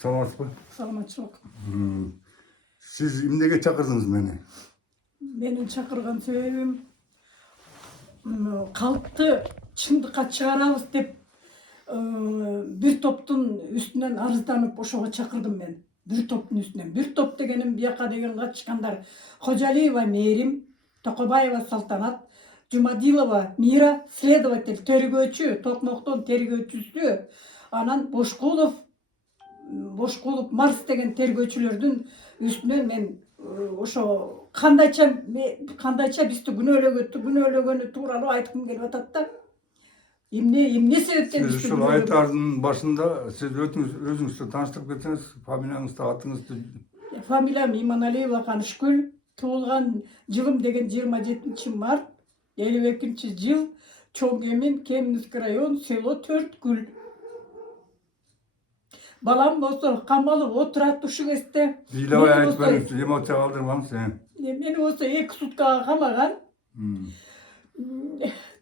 Саламатсызбы? Саламатчылык. Siz emnege çakırdınız beni? Менин чакырган себебим калкты чындыкка чыгарабыз деп бир топтун үстүнөн арызданып ошого чакырдым мен. Бир топтун үстүнөн. Бир топ дегеним бияка деген катышкандар Кожалиева Мерим, Токобаева Салтанат, Жумадилова Мира, следователь, тергөөчү, Токмоктон тергөөчүсү, анан Бошкулов Марс деген тергөөчүлөрдүн үстүнөн мен ошо кандайча бизди күнөөлөгөнү тууралуу айткым келип атат да. Эмне себептен Siz бизди şu ayetlerin başında siz özünüzü tanıştırıp getirseniz, familiyanızda, adınızda. Фамилиям Иманалиева Канышкүл, туулган жылым деген 27 март 52 жыл, Чоң Эмин, Кеминский район, село Төрткүл. Балам болсо камалып отурат ушул кезде. Dileva'ya ait verin, emotsiya kaldırmam sen. Мени болсо 2 суткага камаган.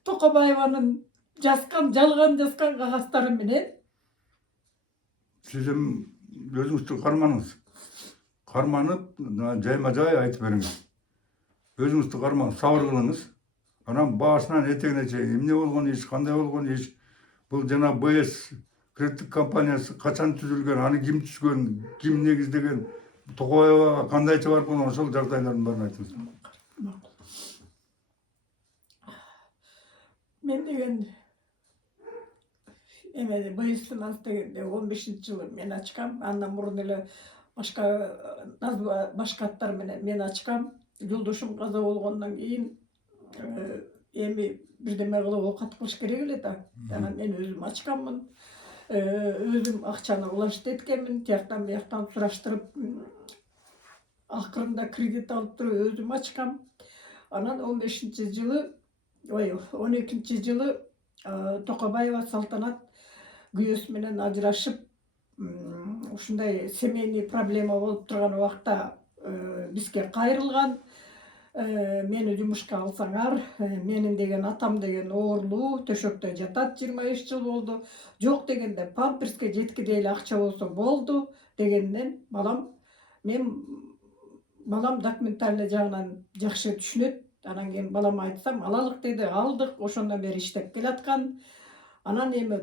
Токобаеванын жалган жазган кагаздары менен. Sizin özünüzü karmanız. Karmanıp jayma jay aytıp beriңiz. Özünüzü karmanıp sabır kılыңыз. Anam başынан eteğine çeyin. Emne bolgon iş, kanday bolgon iş. Бұл жана БС кредиттик компаниясы качан түзүлгөн, аны ким түзгөн, ким негиздеген, Токоева кандайча барып онун ошол жагдайлардын баарын айтыңыз. Мен деген эмеде БС финанс дегенде 15-жылы мен ачкам. Андан мурун эле башка аттар менен мен ачкам. Жолдошум каза болгондон кийин эми бирдеме кылып оокат кылыш керек эле да. Анан мен өзүм ачканмын. Өзүм акчаны улашт эткенмин. Тияктан бияктан сураштырып акырында кредит алып туруп өзүм ачкам. Анан 12-жылы Токобаева Салтанат күйөөсү менен ажырашып, ушундай семейный проблема болуп турган убакта бизге кайрылган. Мени жумушка алсаңар, менин деген атам деген оорлуу төшөктө жатат, 23 жыл болду. Жок дегенде памперске жеткидей эле акча болсо болду дегенден балам документальный жагынан жакшы түшүнөт. Анан кийин балама айтсам, алалык деди, алдык, ошондон бери иштеп келаткан. Анан эми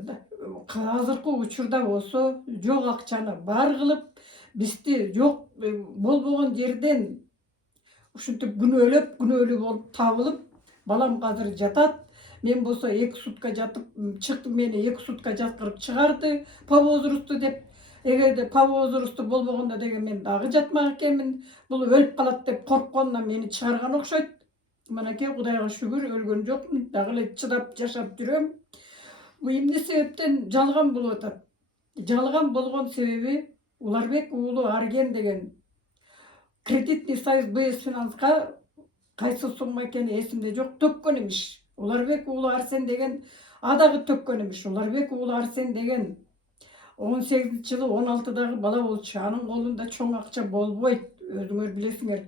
азыркы учурда болсо жок акчаны бар кылып, бизди жок болбогон жерден ушинтип күнөөлүү болуп табылып, балам азыр жатат. Мен болсо 2 сутка жатып чыктым, мени 2 сутка жаткырып чыгарды по возрасту деп. Эгерде по возрасту болбогондо деген мен дагы жатмак экенмин. Бул өлүп калат деп коркконунан мени чыгарган окшойт. Манакей Кудайга шүгүр өлгөн жокмун, дагы эле чыдап жашап жүрөм. Бул эмне себептен жалган болуп атат? Жалган болгон себеби Уларбек уулу Арген деген кредитный союз БС финанска кайсы сумма экени эсимде жок, төккөн эмиш. Уларбек уулу Арсен деген адагы төккөн эмиш. Уларбек уулу Арсен деген 18-жылы 16-дагы бала болчу. Анын колунда чоң акча болбойт. Өзүңөр билесиңер,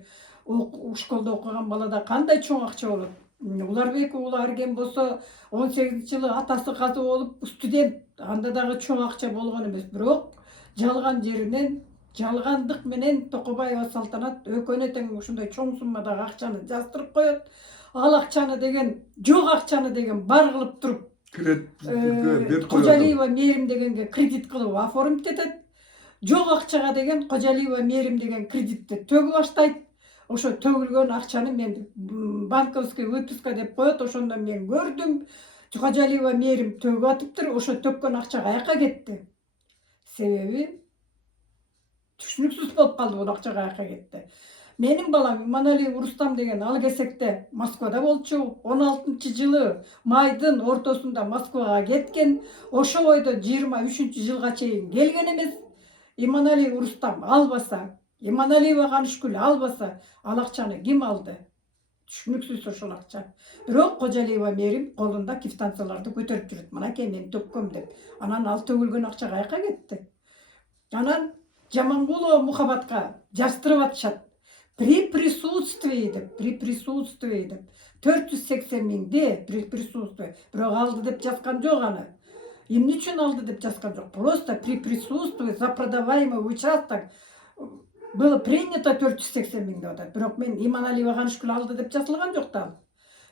школда окуган балада кандай чоң акча болот. Уларбек уулу Арген болсо 18-жылы атасы казы болуп студент. Анда дагы чоң акча болгон эмес. Бирок жалган жеринен, жалгандык менен Токобаева Салтанат өкөнө тең ушундай чоң суммадагы акчаны жаздырып коет. Ал акчаны деген, жок акчаны деген бар кылып туруп, Кожалиева Мерим дегенге кредит кылып оформить этет. Жок акчага деген Кожалиева Мерим деген кредитти төгүп баштайт. Ошо төгүлгөн акчаны мен банковский выписка деп коет, ошондон мен көрдүм. Кожалиева Мерим төгүп атыптыр. Ошо төккөн акча каяка кетти? Себеби түшүнүксүз болуп калды, бул акча каяка кетти. Менин балам Иманалиев Рустам деген ал кесекте Москвада болчу. 16-жылы майдын ортосунда Москвага кеткен. Ошо бойдо 23-жылга чейин келген эмес. Иманалиев Рустам албаса, Иманалиева Канышкүл албаса, ал акчаны ким алды? Түшүнүксүз ошол акча. Бирок Кожалиева Мерим колунда квитанцияларды көтөрүп жүрөт. Манакей мен төккөм деп. Анан ал төгүлгөн акча каяка кетти? Анан Жамангулова Мухабатка жаздырып атышат. При присутствии деп. 480 миңди при присутствии. Бирок алды деп жазган жок аны. Эмне үчүн алды деп жазган жок. Просто при присутствии за продаваемый участок было принято 480 миң деп атат. Бирок мен Иманалиева Канышкүл алды деп жазылган жок да.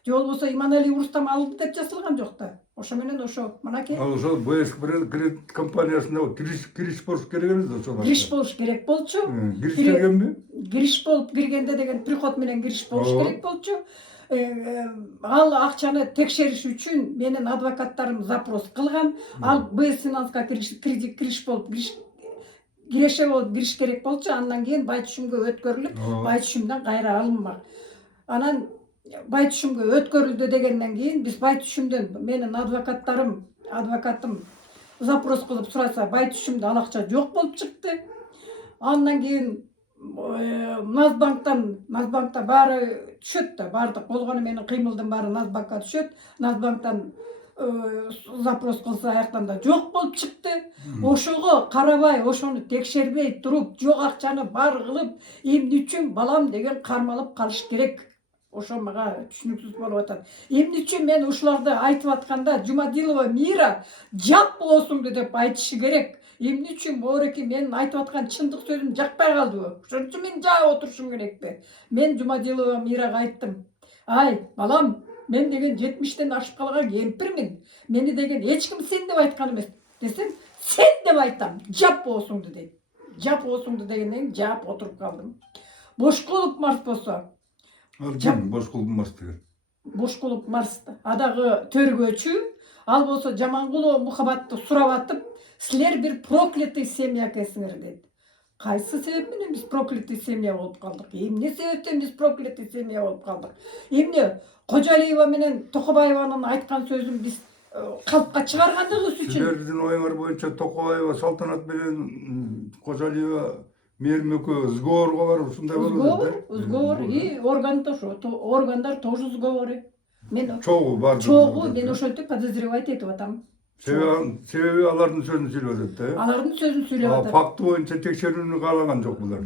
Же болбосо Иманалиев Рустам алды деп жазылган жок да. Ошо менен ошо мынакей Ал ошол БС кредит компаниясына кириш болуш керек эмес да ошол. кириш болуш керек болчу. Кириш келгенби? Кириш болуп киргенде деген приход менен кириш болуш Ооба. керек болчу. Ал акчаны текшериш үчүн менин адвокаттарым запрос кылган. Ал БС финанска кириш болуп киреше болуп кириш керек болчу. Андан кийин бай түшүмгө өткөрүлүп, бай түшүмдөн кайра алынмак. Анан бай түшүмгө өткөрүлдү дегенден кийин биз бай түшүмдөн менин адвокатым запрос кылып сураса, бай түшүмдө ал акча жок болуп чыкты. Андан кийин Назбанкта баары түшөт да, баардык болгону менин кыймылдын баары Назбанкка түшөт. Назбанктан запрос кылса аяктан да жок болуп чыкты. Ошого карабай, ошону текшербей туруп, жок акчаны бар кылып, эмне үчүн балам деген кармалып калыш керек? Ошо мага түшүнүксүз болуп атат. Эмне үчүн мен ушуларды айтып атканда Жумадилова Мира жап болсуңду деп айтышы керек? Эмне үчүн Боореки менин айтып аткан чындык сөзүм жакпай калдыбы? Ошон үчүн мен жаап отурушум керекпи? Мен Жумадилова Мирага айттым. Ай, балам, мен деген 70-тен ашып калган кемпирмин. Мени деген эч ким сен деп айткан эмес. Десем, сен деп айтам, жап болсуңду дейт. Жап болсуңду дегенден жаап отуруп калдым. Бошкулов Марс болсо, Ал ким Бошкулов Марс деген? Бошкулов Марс адагы төргөчү, ал болсо Жамангулова Мухабатты сурап атып, силер бир проклятый семья экенсиңер дейт. Кайсы себеп менен биз проклятый семья болуп калдык? Эмне себептен биз проклятый семья болуп калдык? Эмне Кожалиева менен Токобаеванын айткан сөзүн биз калпка чыгаргандыгыбыз үчүн? Силердин оюңар боюнча Токобаева Салтанат менен Кожалиева Мээрим экөө сговорго барып ушундай болот. Сговор, и органдар тоже сговоры. Мен Чогуу бар. чогуу мен ошентип подозревать этип атам. Себеби алардын сөзүн сүйлөп атат да. Алардын сөзүн сүйлөп атат. Факты боюнча текшерүүнү каалаган жок булар.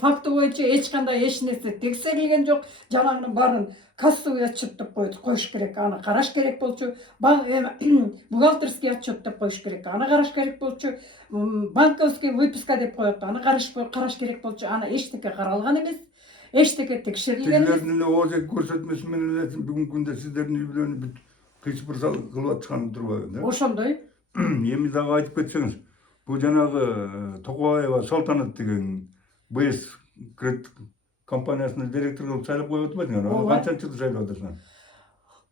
Факты боюнча эч кандай эч нерсе текшерилген жок. Жанагынын баарын кассовый отчет деп коюш керек, аны караш керек болчу. Бухгалтерский отчет деп коюш керек, аны караш керек болчу. Банковский выписка деп коет, аны караш керек болчу. Аны эчтеке каралган эмес, эчтеке текшерилген эмес. Тилердин эле ооз көрсөтмөсү менен эле бүгүнкү күндө сиздердин үй бүлөнү бүт кыйчы кылып атышканы турбайбы да? Ошондой. Эми дагы айтып кетсеңиз, бул жанагы Токобаева Салтанат деген БС кредит компаниясынын директор кылып шайлап коюп атпайсыңар? Аны канчанчы жылы шайлап атасыңар?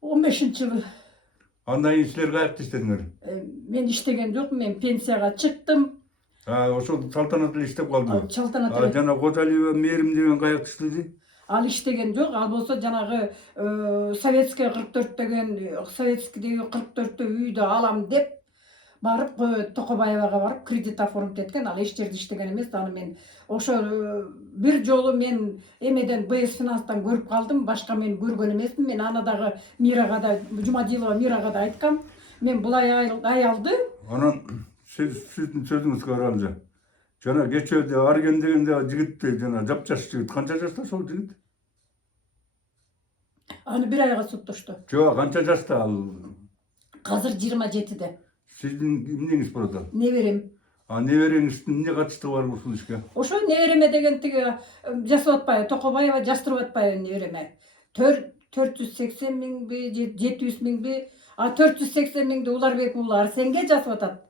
15-жылы. Андан кийин силер каякта иштедиңер? Мен иштеген жокмун, мен пенсияга чыктым. Ошол Салтанат эле иштеп калдыбы? Салтанат эле. Жана Кожалиева Мээрим деген каякта иштеди? Ал иштеген жок, ал болсо жанагы советский 44 деген советскийдеги 44тө үйдү алам деп барып Токобаевага барып кредит оформить эткен. Ал эч жерде иштеген эмес. Аны мен ошо бир жолу мен эмеден БС финанстан көрүп калдым, башка мен көргөн эмесмин. Мен аны дагы Мирага да, Жумадилова Мирага да айткам. Мен бул аялды Анан сиздин сөзүңүзгө караганда жана кечээде Арген дегенде жигитти жана жапжаш жигит канча жашта ошол жигит? Аны бир айга соттошту. Жок, канча жашта ал? Азыр 27-де. Сиздин эмнеңиз болот ал? Неберем. Небереңиздин эмне катыштыгы бар ушул ишке? Ошо небереме деген тиги жасап атпайбы, Токобаева жаштырып атпайбы небереме. 480 миңби, 700 миңби, 480 миңди Уларбек уулу Арсенге жасап атат.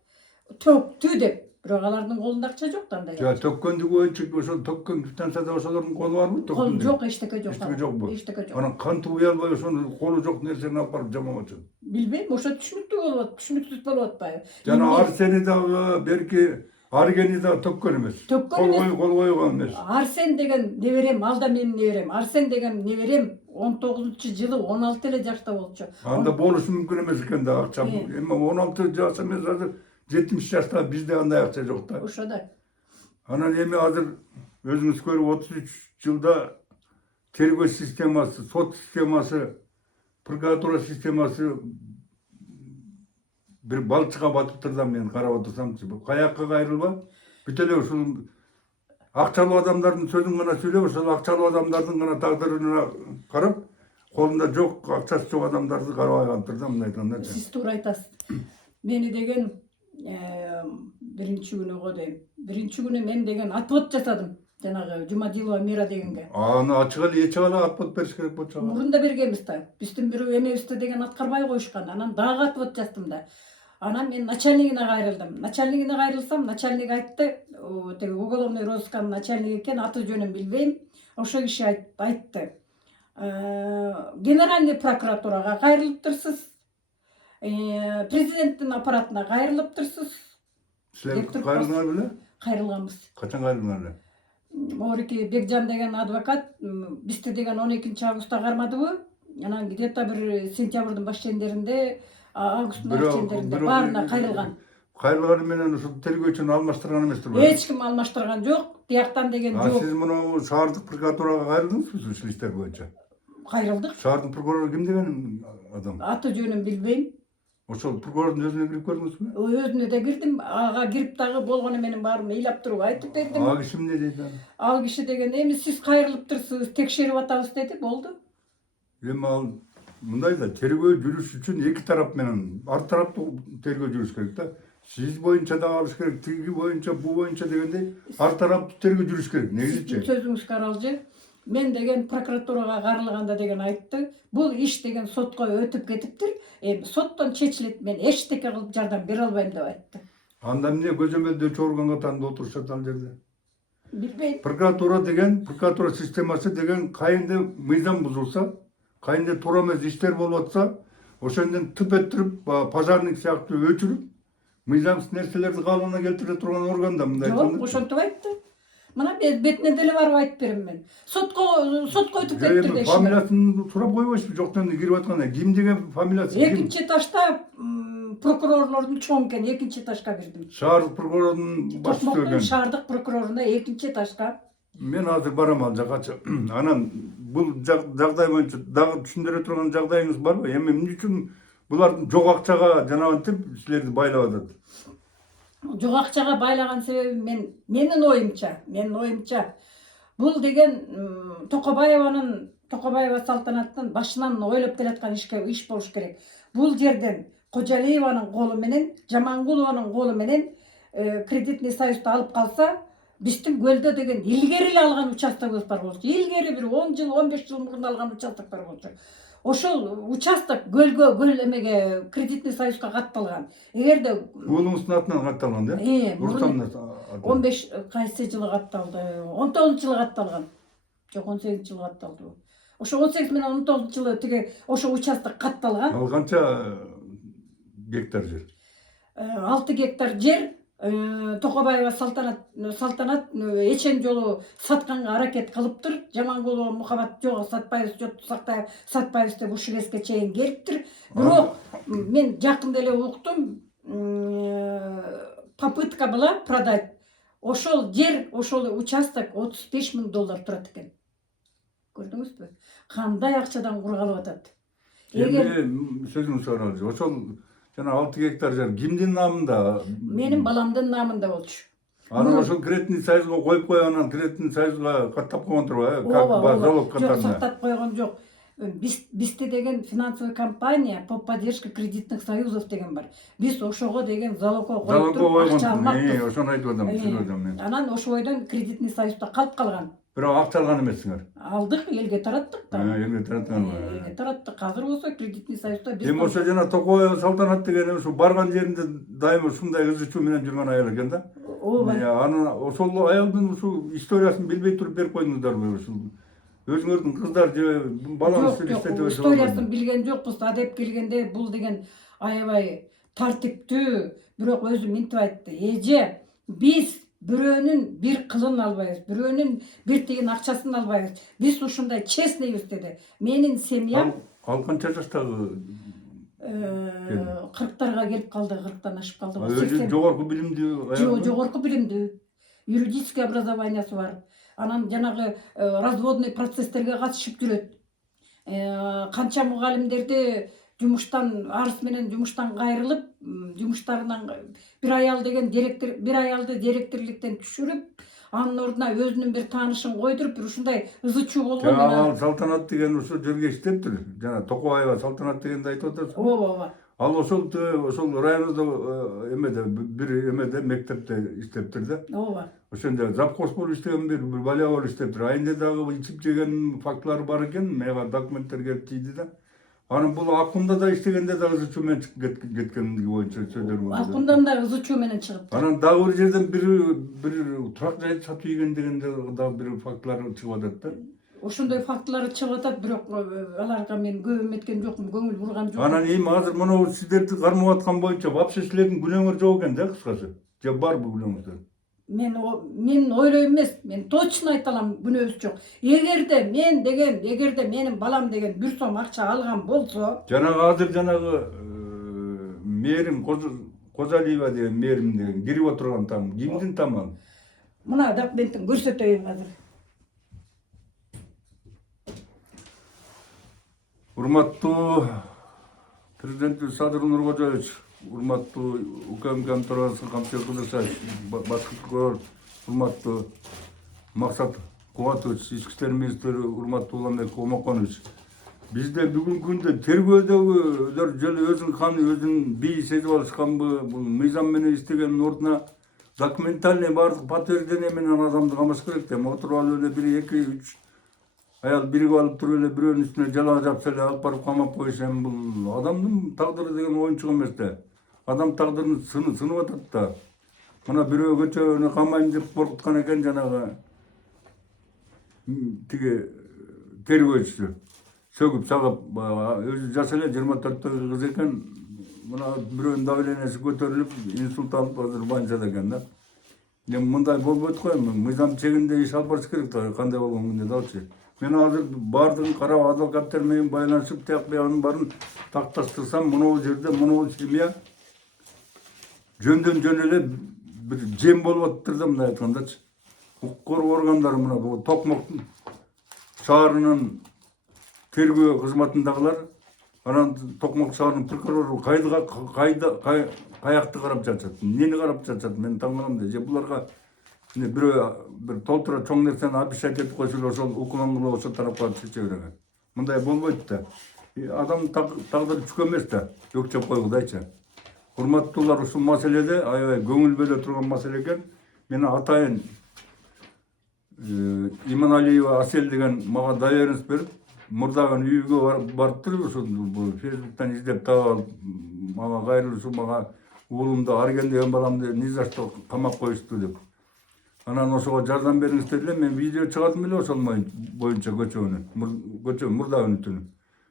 Төктү деп. Бирок алардын колунда акча жок да андай. Жок, төккөндүгү боюнча ошол төккөн квитанцияда ошолордун колу барбы? Кол жок, эчтеке жок. Эчтеке жокпу? Эчтеке жок. Анан кантип уялбай ошону колу жок нерсени алып барып жамап атат? Билбейм, ошо түшүнүктүү болуп атат, түшүнүксүз болуп атпайбы. Жана Арсени дагы берки Аргени дагы төккөн эмес. Төккөн эмес. Кол койгон эмес. Арсен деген неберем, ал да менин неберем. Арсен деген неберем 19-жылы 16 эле жашта болчу. Анда болушу мүмкүн эмес экен да акча. Эми 16 жаш эмес, азыр 70 жашта бизде андай акча жок да. Ошо да. Анан эми азыр өзүңүз көрүп 33 жылда тергөө системасы, сот системасы, прокуратура системасы бир балчыга батып турда мен карап отурсамчы. Каякка кайрылба. Бүт эле ушул акчалуу адамдардын сөзүн гана сүйлөп, ошол акчалуу адамдардын гана тагдырына карап, колунда жок акчасы жок адамдарды карабай калып турда, мындай айтканда. Сиз туура айтасыз. Мени деген биринчи күнү го дейм. Биринчи күнү мен деген отвод жасадым. Жанагы Жумадилова Мира дегенге. Аны ачык эле эч ала отвод бериш керек болчу. Мурун да бергенбиз да. Биздин бирөө эмебизди деген аткарбай коюшкан. Анан дагы отвод жаздым да. Анан мен начальнигине кайрылдым. Начальнигине кайрылсам, начальник айтты, теги уголовный розысканын начальниги экен, аты жөнүн билбейм. Ошо киши айтты. Генеральный прокуратурага кайрылыптырсыз. Президенттин аппаратына кайрылыптырсыз. Силер кайрылган беле? Кайрылганбыз. Качан кайрылган эле? Орики Бекжан деген адвокат бизди деген 12 августта кармадыбы? Анан где-то бир сентябрдын баш чендеринде, августтун баш чендеринде баарына кайрылган. Кайрылганы менен ушул тергөөчүнү алмаштырган эместирби? Эч ким алмаштырган жок, тияктан деген жок. Сиз муну шаардык прокуратурага кайрылдыңызбы ушул иштер боюнча? Кайрылдык. Шаардын прокурору ким деген адам? Аты жөнүн билбейм. Ошол прокурордун өзүнө кирип көрдүңүзбү? Өзүнө да кирдим, ага кирип дагы болгону менен баарын ыйлап туруп айтып бердим. А киши эмне дейт? Ал киши деген эми сиз кайрылыптырсыз, текшерип атабыз деди, болду. Эми ал мындай да тергөө жүрүш үчүн эки тарап менен ар тараптуу тергөө жүрүш керек да. Сиз боюнча да алыш керек, тиги боюнча, бу боюнча дегендей ар тараптуу тергөө жүрүш керек. Негизичи. Сөзүңүз каралжы. Мен деген прокуратурага карылганда деген айтты. Бул иш деген сотко өтүп кетиптир. Эми соттон чечилет. Мен эчтеке кылып жардам бере албайм деп айтты. Анда эмне көзөмөлдөө чогулган катарында отурушат ал жерде? Билбейм. Прокуратура системасы деген кайында мыйзам бузулса, кайында туура эмес иштер болуп атса, ошондон тып этирип, пожарник сыяктуу өчүрүп, мыйзамсыз нерселерди калыбына келтире турган орган да мындай. Жок, ошентип айтты. Мына бетине деле барып айтып берем мен. Сотко өтүп кетти дешти. Фамилиясын сурап койбойсузбу? Жоктон кирип атканда ким деген фамилиясы? Экинчи этажда прокурорлордун чоң экен, экинчи этажга кирдим. Шаардык прокурордун башчысы Токмоктун экен. шаардык прокуроруна экинчи этажга. Мен азыр барам ал жакачы. Анан бул жагдай боюнча дагы түшүндүрө турган жагдайыңыз барбы? Эми эмне үчүн булар жок акчага жанагынтип силерди байлап атат? Жок акчага байлаган себеби менин оюмча бул деген Токобаева Салтанаттын башынан ойлоп келаткан иш болуш керек. Бул жерден Кожалиеванын колу менен, Жамангулованын колу менен кредитный союзду алып калса, биздин көлдө деген илгери эле алган участогубуз бар болчу. Илгери бир 10 жыл, 15 жыл мурун алган участоктор болчу. Ошол участок көл эмеге кредитный союзга катталган. Эгерде Уулуңуздун атынан катталган да? Рустамдын 15 кайсы жылы катталды? 19 жылы катталган. Жок, 18 жылы катталды. Ошо 18 менен 19 жылы тиги ошо участок катталган. Ал канча гектар жер? 6 гектар жер. Токобаева Салтанат эчен жолу сатканга аракет кылыптыр. Жамангулова Мухаббат жок сатпайбыз, сатпайбыз деп ушул кезге чейин келиптир. Бирок мен жакында эле уктум, попытка была продать. Ошол жер, ошол участок $35,000 турат экен. Көрдүңүзбү? Кандай акчадан кургалып атат. Эми сөзүңүз суралжы. Ошол жана 6 гектар жер кимдин намында? Менин баламдын намында болчу. Анан ошол кредитный союзга коюп койгонан кредитный союзга каттап койгон турбайбы? Как залог катарында? Жок, сактап койгон жок. Бизде деген финансовый компания по поддержке кредитных союзов деген бар. Биз ошого деген залогко коюп туруп акча алмакпыз. Ошону айтып атам, түшүнүп атам мен. Анан ошо бойдон кредитный союзда калып калган. Бирок акча алган эмессиңер. Алдык, элге тараттык да. Элге тараттыңарбы? Элге тараттык. Азыр болсо кредитный союзда биз. Эми ошо жана Токоева Салтанат деген ушу барган жеринде дайыма ушундай ыз ичүү менен жүргөн аял экен да. Ооба. Анан ошол аялдын ушу историясын билбей туруп берип койдуңуздарбы ушул? Өзүңөрдүн кыздар же балаңыз иштетип историясын билген жокпуз. Адеп келгенде бул деген аябай тартиптүү, бирок өзү минтип айтты. Эже, биз бирөөнүн бир кылын албайбыз, бирөөнүн бир тиын акчасын албайбыз. Биз ушундай честныйбыз деди. Менин семьям ал канча жаштагы? 40-тарга келип калды, 40-тан ашып калды. Өзү жогорку билимдүү аял? Жогорку билимдүү. Юридическое образованиясы бар. Анан жанагы разводный процесстерге катышып жүрөт. Канча мугалимдерди жумуштан арыз менен жумуштан кайрылып, жумуштарынан бир аял деген бир аялды директорлуктан түшүрүп, анын ордуна өзүнүн бир таанышын койдуруп, бир ушундай ызычуу болгон. Ал Салтанат деген ушу жерге иштептир. Жана Токоева Салтанат дегенди айтып атасыз. Ооба. Ал ошол районубузда эмеде бир эмеде мектепте иштептир да. ооба. Ошондо завхоз болуп иштеген бир баля болуп иштептир. Айында дагы ичип жеген фактылары бар экен. Мага документтер келип тийди да. Анан бул Акунда да иштегенде дагы ызы чуу менен чыгып кеткендиги боюнча сөздөр бар. Акундан да ызы чуу менен чыгыптыр. Анан дагы бир жерден бир турак жай сатып ийген дегенде дагы бир фактылар чыгып атат да. Ошондой фактылар чыгып атат, бирок аларга мен көп эметкен жокмун, көңүл бурган жокмун. Анан эми азыр мына сиздерди кармап аткан боюнча вообще силердин күнөөңөр жок экен да, кыскасы. Же барбы күнөөңүздөр? Мен ойлойм эмес, мен точно айта алам, күнөөбүз жок. Эгерде менин балам деген 1 сом акча алган болсо, Азыр мээрим Кожалиева деген мээрим деген кирип отурган там кимдин тамагы? мына документин көрсөтөйүн азыр. Урматтуу президентибиз Садыр Нуркожоевич, урматтуу УКМК төрагасы Камчыбек Кыдыршаев, баш прокурор урматтуу Максат Кубатович, ички иштер министри урматтуу Уланбек Омоконович. Бизде бүгүнкү күндө тергөөдөгүлөр жолу өзүн хан, өзүн бий сезип алышканбы, бул мыйзам менен иштегенин ордуна документальный баардык подтверждение менен адамды камаш керек да. Отуруп алып эле 1-2-3 аял биригип алып туруп эле бирөөнүн үстүнө жалаа жапса эле алып барып камап коюш, эми бул адамдын тагдыры деген оюнчук эмес да. Адам тагдырын сынып атат да. Мына бирөө көчөнө камайм деп коркуткан экен жанагы тиги тергөөчүсү. Сөгүп сагып, өзү жаш эле 24-төгү кыз экен. Мына бирөөнүн давлениясы көтөрүлүп, инсульт алып азыр больницада экен да. Эми мындай болбойт го, эми мыйзам чегинде иш алып барыш керек да, кандай болгон күндө дагычы. Мен азыр баардыгын карап, адвокаттар менен байланышып, тияк буягын баарын такташтырсам, мынау жерде мынау семья жөндөн жөн эле бир жем болуп атыптыр да, мындай айткандачы. Укук коргоо органдары мына Токмоктун шаарынын тергөө кызматындагылар, анан Токмок шаарынын прокурору каякты карап жатышат, эмнени карап жатышат, мен таң калам да. Же буларга бир толтура чоң нерсени обещать этип койсо эле ошол укугангылы ошол тарапка чече берген. Мындай болбойт да. Адам тагдыры чүк эмес да, өкчөп койгудайчы. Урматтуулар, ушул маселеде аябай көңүл бөлө турган маселе экен. Мен атайын Иманалиева Асель деген мага доверенность берип, мурдагы үйгө барып туруп, ушул Фейсбуктан издеп таап алып, мага кайрылышып, мага уулумду Арген деген баламды ни за что камап коюшту деп. Анан ошого жардам бериңиздер деле, мен видео чыгардым эле ошол боюнча көчө мурдагы үнүтүнү.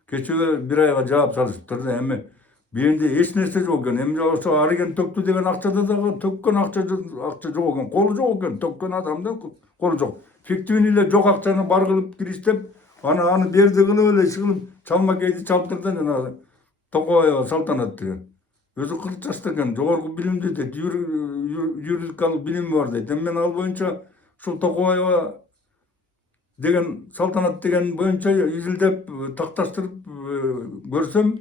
Кечээ 1 айга жаап салышыптыр да, эми бенде эч нерсе жок экен. Эми ошо Арген төктү деген акчада дагы төккөн акча жок экен, колу жок экен, төккөн адамдын колу жок. Фиктивный эле жок акчаны бар кылып кириштеп, аны берди кылып эле иш кылып, чалма кейди чалптырды жана Токобаева Салтанат деген. Өзү 40 жашта экен, жогорку билимдүү дейт, юридикалык билими бар дейт. Мен ал боюнча ушул Токобаева деген Салтанат деген боюнча изилдеп, такташтырып көрсөм,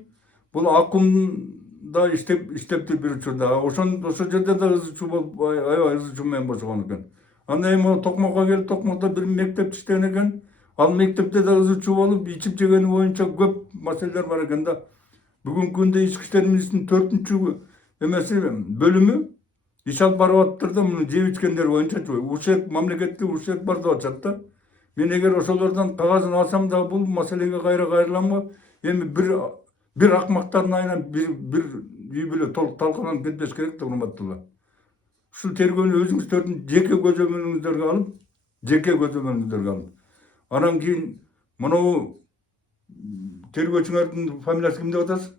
бул Акунда иштептир бир учурда. Ошол жерде да ызы чуу болуп, аябай ызы чуу менен бошогон экен. Анда эми Токмокко келип, Токмокто бир мектеп иштеген экен. Ал мектепте да ызы чуу болуп, ичип жегени боюнча көп маселелер бар экен да. Бүгүнкү күндө ички иштер министринин 4-чү эмеси бөлүмү иш алып барып атыптыр да, муну жеп ичкендер боюнча урушет, мамлекеттик урушет бар деп атышат да. Мен эгер ошолордон кагазын алсам да бул маселеге кайраламап, эми бир акмактардын айынан бир үй бүлө толук талкаланып кетпеш керек да, урматтуулар. Ушул тергөөнү өзүңүздөрдүн жеке көзөмөлүңүздөргө алып, анан кийин мынау тергөөчүңөрдүн фамилиясы ким деп атасыз?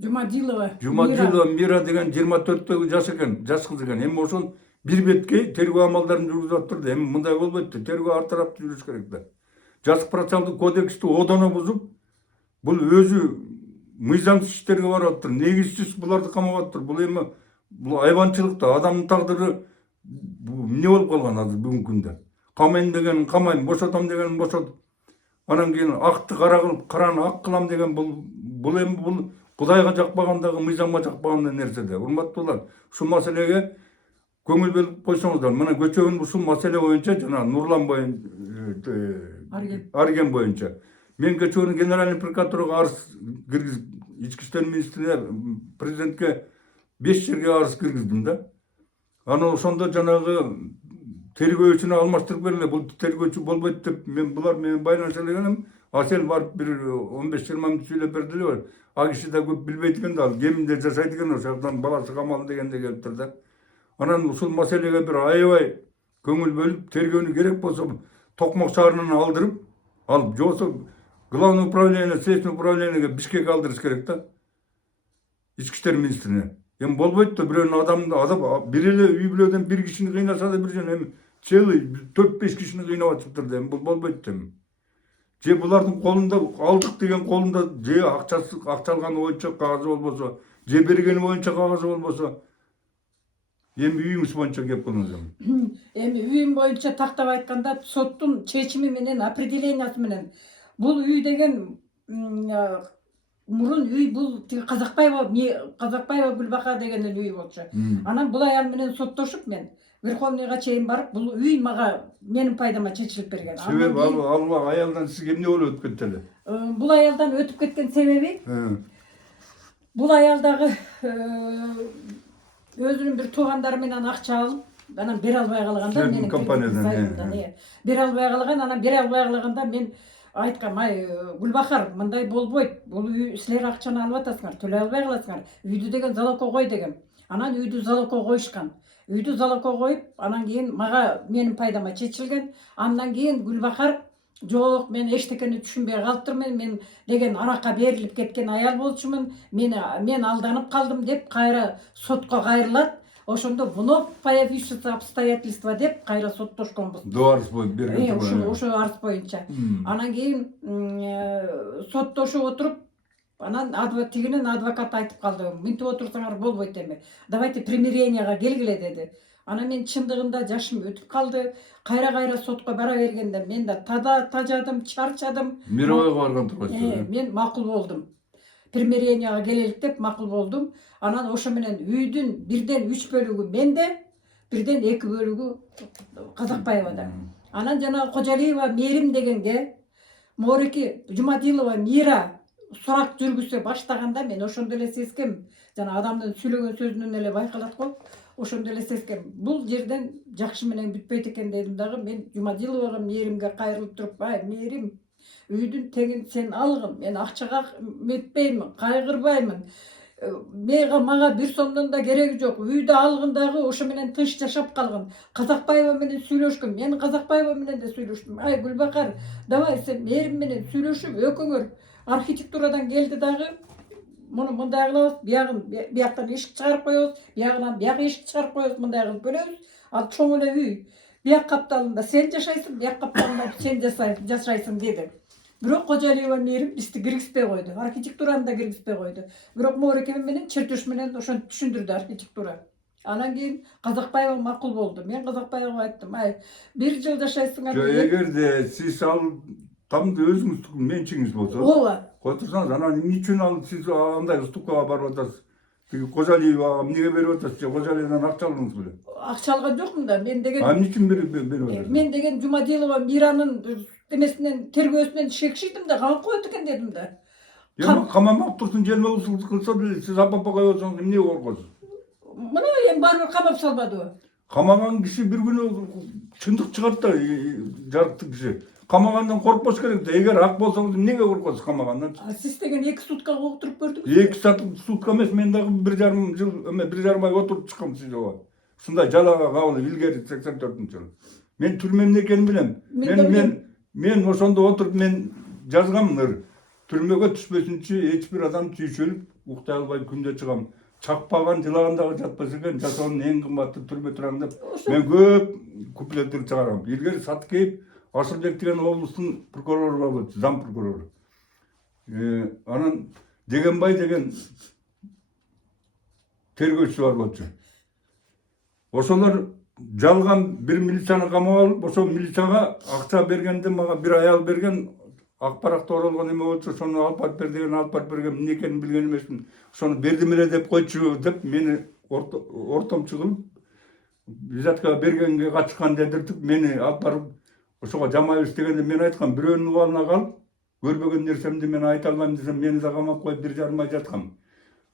Жумадилова Мира деген 24-төгү жаш экен, жаш кыз экен. Эми ошол бир беткей тергөө амалдарын жүргүзүп атыптыр да. Эми мындай болбойт да, тергөө ар тараптуу жүрүш керек да. Жазык процессуалдык кодексти одоно бузуп, бул өзү мыйзамсыз иштерге барып атыптыр, негизсиз буларды камап атыптыр. Бул эми айбанчылык да, адамдын тагдыры эмне болуп калган азыр бүгүнкү күндө. Камайм деген камайм, бошотом деген бошот. Анан кийин акты кара кылып, караны ак кылам деген бул эми Кудайга жакпагандагы, мыйзамга жакпаган нерсе да. Урматтуулар, ушул маселеге көңүл бөлүп койсоңуздар. Мына көчөгүн ушул маселе боюнча жана Нурлан Арген боюнча Мен кечүүнү генеральный прокуратурага арыз киргизип, ички иштер министрине, президентке 5 жерге арыз киргиздим да. Аны ошондо жанагы тергөөчүнү алмаштырып бергиле, бул тергөөчү болбойт деп булар менен байланыша элегенем. А сен барып бир 15-20 мүнөт сүйлөп бер деле. А киши да көп билбейт экен да, ал кеминде жашайт экен, ошол жактан баласы камалды дегенде келиптир да. Анан ушул маселеге бир аябай көңүл бөлүп, тергөөнү керек болсо Токмок шаарынан алдырып, алып, же болбосо главный управление, следственный управлениеге Бишкекке алдырыш керек да. Ички иштер министрине. Эми болбойт да, бирөөнүн адам бир эле үй бүлөдөн бир кишини кыйнаса да бир жөн, эми целый 4-5 кишини кыйнап атыптыр да, эми бул болбойт да. Же булардын колунда алдык деген колунда же акчалган боюнча кагазы болбосо, же бергени боюнча кагазы болбосо, эми үйүңүз боюнча кеп кылыңыз эми. Эми үйүм боюнча тактап айтканда соттун чечими менен, определениясы менен бул үй деген мурун үй бул Казакбаева Гүлбака дегендин үйү болчу. Анан бул аял менен соттошуп мен Верховныйга чейин барып, бул үй мага менин пайдама чечилип берген. Себеби ал аялдан сизге эмне болуп өтүп кетти эле? Бул аялдан өтүп кеткен себеби бул аялдагы өзүнүн бир туугандары менен акча алып, анан бере албай калганда менин компаниядан бере албай калган, анан бере албай калганда мен айткам, ай Гүлбахар, мындай болбойт. Бул үй силер акчаны алып атасыңар, төлөй албай каласыңар. Үйдү деген залогко кой дегем. Анан үйдү залогко коюшкан. Үйдү залогко коюп, анан кийин мага менин пайдама чечилген. Андан кийин Гүлбахар, жок, мен эчтекени түшүнбөй калыптырмын. Мен деген аракка берилип кеткен аял болчумун. Мен алданып калдым деп кайра сотко кайрылат. Ошондо вновь появившиеся обстоятельства деп кайра соттошконбуз. До арыз берген. Ошо арыз боюнча. Анан кийин соттошуп отуруп, анан тигинин адвокаты айтып калды, мынтип отурсаңар болбойт эми. Давайте примиренияга келгиле деди. Анан мен чындыгында жашым өтүп калды. Кайра сотко бара бергенде мен да тажадым, чарчадым. Мировойго барган турбайсыз. Мен макул болдум. Примиренияга келелик деп макул болдум. Анан ошо менен үйдүн бирден 3 бөлүгү менде, бирден 2 бөлүгү Казакбаевада. Анан жана Кожалиева Мерим дегенге Мореки Жумадилова Мира сурак жүргүзө баштаганда мен ошондо эле сезгем. Жана адамдын сүйлөгөн сөзүнөн эле байкалат го. Ошондо эле сезгем. Бул жерден жакшы менен бүтпөйт экен дедим дагы. Мен Жумадиловага Меримге кайрылып туруп, ай Мерим, үйдүн тегин сен алгын. Мен акчага метпеймин, кайгырбаймын. Мага бир сомдон да кереги жок. Үйдү алгын дагы, ошо менен тынч жашап калгын. Казакбаева менен сүйлөшкүм. Мен Казакбаева менен да сүйлөштүм. Ай Гүлбакар, давай сен Мерим менен сүйлөшүп, экөөңөр архитектурадан келди дагы. Муну мындай кылабыз, бияктан эшик чыгарып коебуз, биягынан бияк эшик чыгарып коебуз, мындай кылып бөлөбүз. Ал чоң эле үй. Бияк капталында сен жашайсың, бияк капталында сен жашайсың деди. Бирок Кожалиева Мерим бизди киргизбей койду. Архитектураны да киргизбей койду. Бирок Мореке менен чертеж менен ошону түшүндүрдү архитектура. Анан кийин Казакбаева макул болду. Мен Казакбаевага айттым, ай, 1 жыл жашайсыңар. Эгерде сиз ал тамды өзүңүздүн менчигиңиз болсо, ооба. Кой турсаңыз, анан эмне үчүн ал сиз андай стуккага барып атасыз? Тиги Кожалиевага эмнеге берип атасыз? Же Кожалиевадан акча алдыңыз беле? Акча алган жокмун да. Мен деген Эмне үчүн берип атасыз? Мен деген Жумадилова Миранын демесинен тергөөсүнөн шекшидим да, камап коет экен дедим да. Эми камамак турсун, желмелүүлүк кылса деле сиз апапка койсоңуз эмнеге коркосуз? Мына эми барып камап салбадыбы? Камаган киши бир күнү чындык чыгат да, жарыктуу киши. Камагандан коркпош керек да. Эгер ак болсоңуз эмнеге коркосуз камагандан? Сиз деген 2 суткага отуруп көрдүңүз. 2 сутка эмес, мен дагы 1,5 жыл, 1,5 ай отуруп чыккам сизге. Ушундай жалага кабыл илгери 84-жылы. Мен түрмө эмне экенин билем. Мен ошондо отуруп мен жазгам. Түрмөгө түшпөсүнчү эч бир адам түйшөлүп уктай албай күндө чыгам. Чакпаган, жылаган дагы жатпаса экен, жасоонун эң кымбаты түрмө турам деп. Мен көп куплеттер чыгарам. Илгери Саткеев Асылбек деген облустун прокурору болчу, зам прокурору. Анан Дегенбай деген тергөөчү бар болчу. Ошолор жалган бир милицияны камап алып, ошол милицияга акча бергенде мага бир аял берген, ак паракта оролгон эме болчу, ошону алып барып бер деген, алып барып берген, эмне экенин билген эмесмин. Ошону бердим эле деп койчу деп мени ортомчу кылып, взяткага бергенге катышкан дедиртип, мени алып барып ошого жамайбыз дегенде мен айткам, бирөөнүн убалына калып, Көрбөгөн нерсемди мен айта албайм десем, мени да камап коюп 1,5 ай жаткам.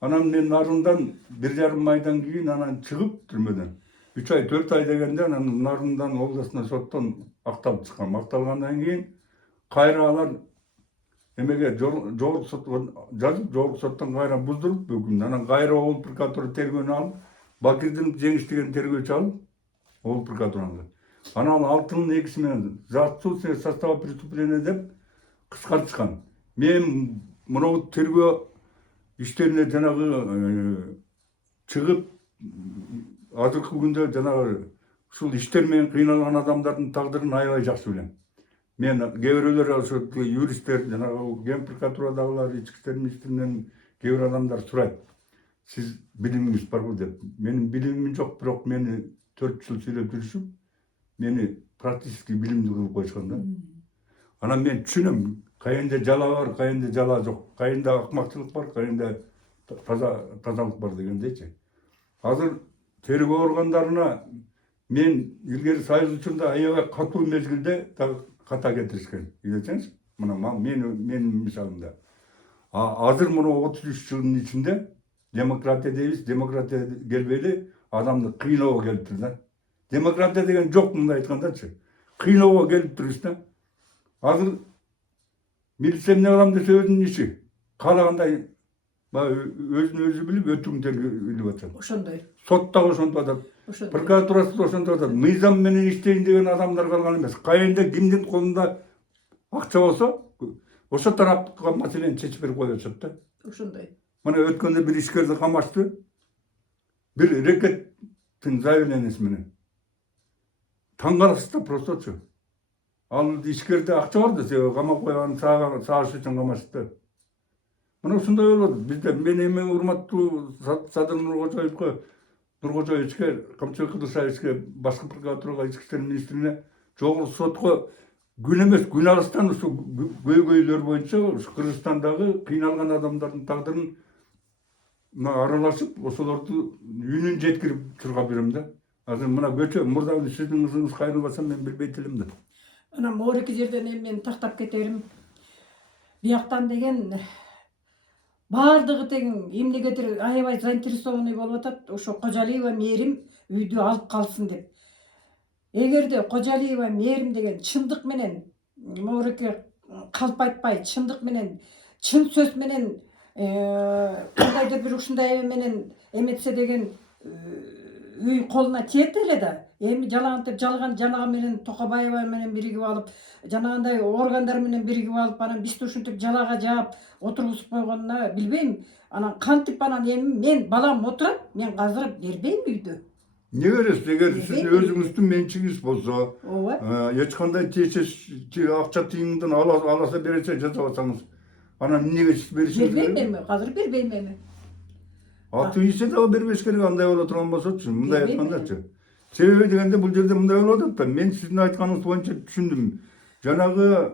Анан мен нарындан 1,5 айдан кийин анан чыгып түрмөдөн 3 ай 4 ай дегенде анан нарындан областной соттон акталып чыккам. Акталгандан кийин кайра алар эмеге жогорку сотко жазып, жогорку соттон кайра буздуруп өкүмдү. Анан кайра облус прокуратура тергөөнү алып, Бакирдин Жеңиш деген тергөөчү алып, облус прокуратурага. Анан ал 6-нын 2-си менен за отсутствие состава преступления деп кыскартышкан. Мен мынау тергөө иштерине жанагы чыгып, азыркы күндө жанагы ушул иштер менен кыйналган адамдардын тагдырын аябай жакшы билем. Мен кээ бирөөлөр ошо юристтер, жанагы ген прокуратурадагылар, ички иштер министринен кээ бир адамдар сурайт. Сиз билимиңиз барбы деп. Менин билимим жок, бирок мени 4 жыл сүйлөп жүрүшүп, мени практически билимдүү кылып коюшкан да. Анан мен түшүнөм, кайында жала бар, кайында жала жок, кайында акмакчылык бар, кайында тазалык бар дегендейчи. Азыр тергөө органдарына мен илгери Союз учурунда аябай катуу мезгилде ката кетиришкен. Билесиңиз, мына менин мисалымда. Азыр мына 33 жылдын ичинде демократия дейбиз, демократия келбейли, адамды кыйноого келиптир да. Демократия деген жок, мындай айткандачы. Кыйноого келиптирбиз да. Азыр милиция эмне кылам десе өзүнүн иши. Каалагандай өзүн өзү билип өтүм тергелип атат. Ошондой. Сот да ошентип атат. Прокуратурасы да ошентип атат. Мыйзам менен иштейин деген адамдар калган эмес. Кайында кимдин колунда акча болсо, ошо тарапка маселени чечип берип коюшат да. Ошондой. Мына өткөндө бир ишкерди камашты. Бир рекеттин заявленияси менен. Таң каласыз да просточу. Ал ишкерде акча бар десе, камап койган сагыш үчүн камашты. Мына ушундай болот. Бизде мен эми урматтуу Садыр Нуркожоевичке, Камчыбек Кыдыршаевичке, башкы прокуратурага, ички иштер министрине, жогорку сотко күн эмес, күн алыстан ушу көйгөйлөр боюнча Кыргызстандагы кыйналган адамдардын тагдырын аралашып, ошолорду үнүн жеткирип чурга берем да. Азыр мына көчө мурда сиздин кызыңыз кайрылбаса мен билбейт элем да. Анан могуреки жерден эми мен тактап кетерим. Бияктан деген баардыгы тең эмнегедир аябай заинтересованный болуп атат. Ошо Кожалиева Мээрим үйдү алып калсын деп. Эгерде Кожалиева Мээрим деген чындык менен могуреки калп айтпай, чындык менен, чын сөз менен кандайдыр бир ушундай менен эметсе деген үй колуна тиет эле да. Эми жалгантып жалган жанагы менен Токобаева менен биригип алып, жанагындай органдар менен биригип алып, анан бизди ушинтип жалага жаап отургузуп койгонуна билбейм. Анан кантип анан эми мен балам отурат, мен азыр бербейм үйдү. Не бересиз, эгер сиз өзүңүздүн менчигиңиз болсо, Ооба. эч кандай акча тыйымдан аласа бересе жасабасаңыз, анан эмнеге сиз беришиңиз керек? Бербейм эми, азыр бербейм эми. Активистер дагы бербеш керек, андай боло турган болсочу, мындай айткандачы. Себеби дегенде бул жерде мындай болуп атат да, мен сиздин айтканыңыз боюнча түшүндүм. Жанагы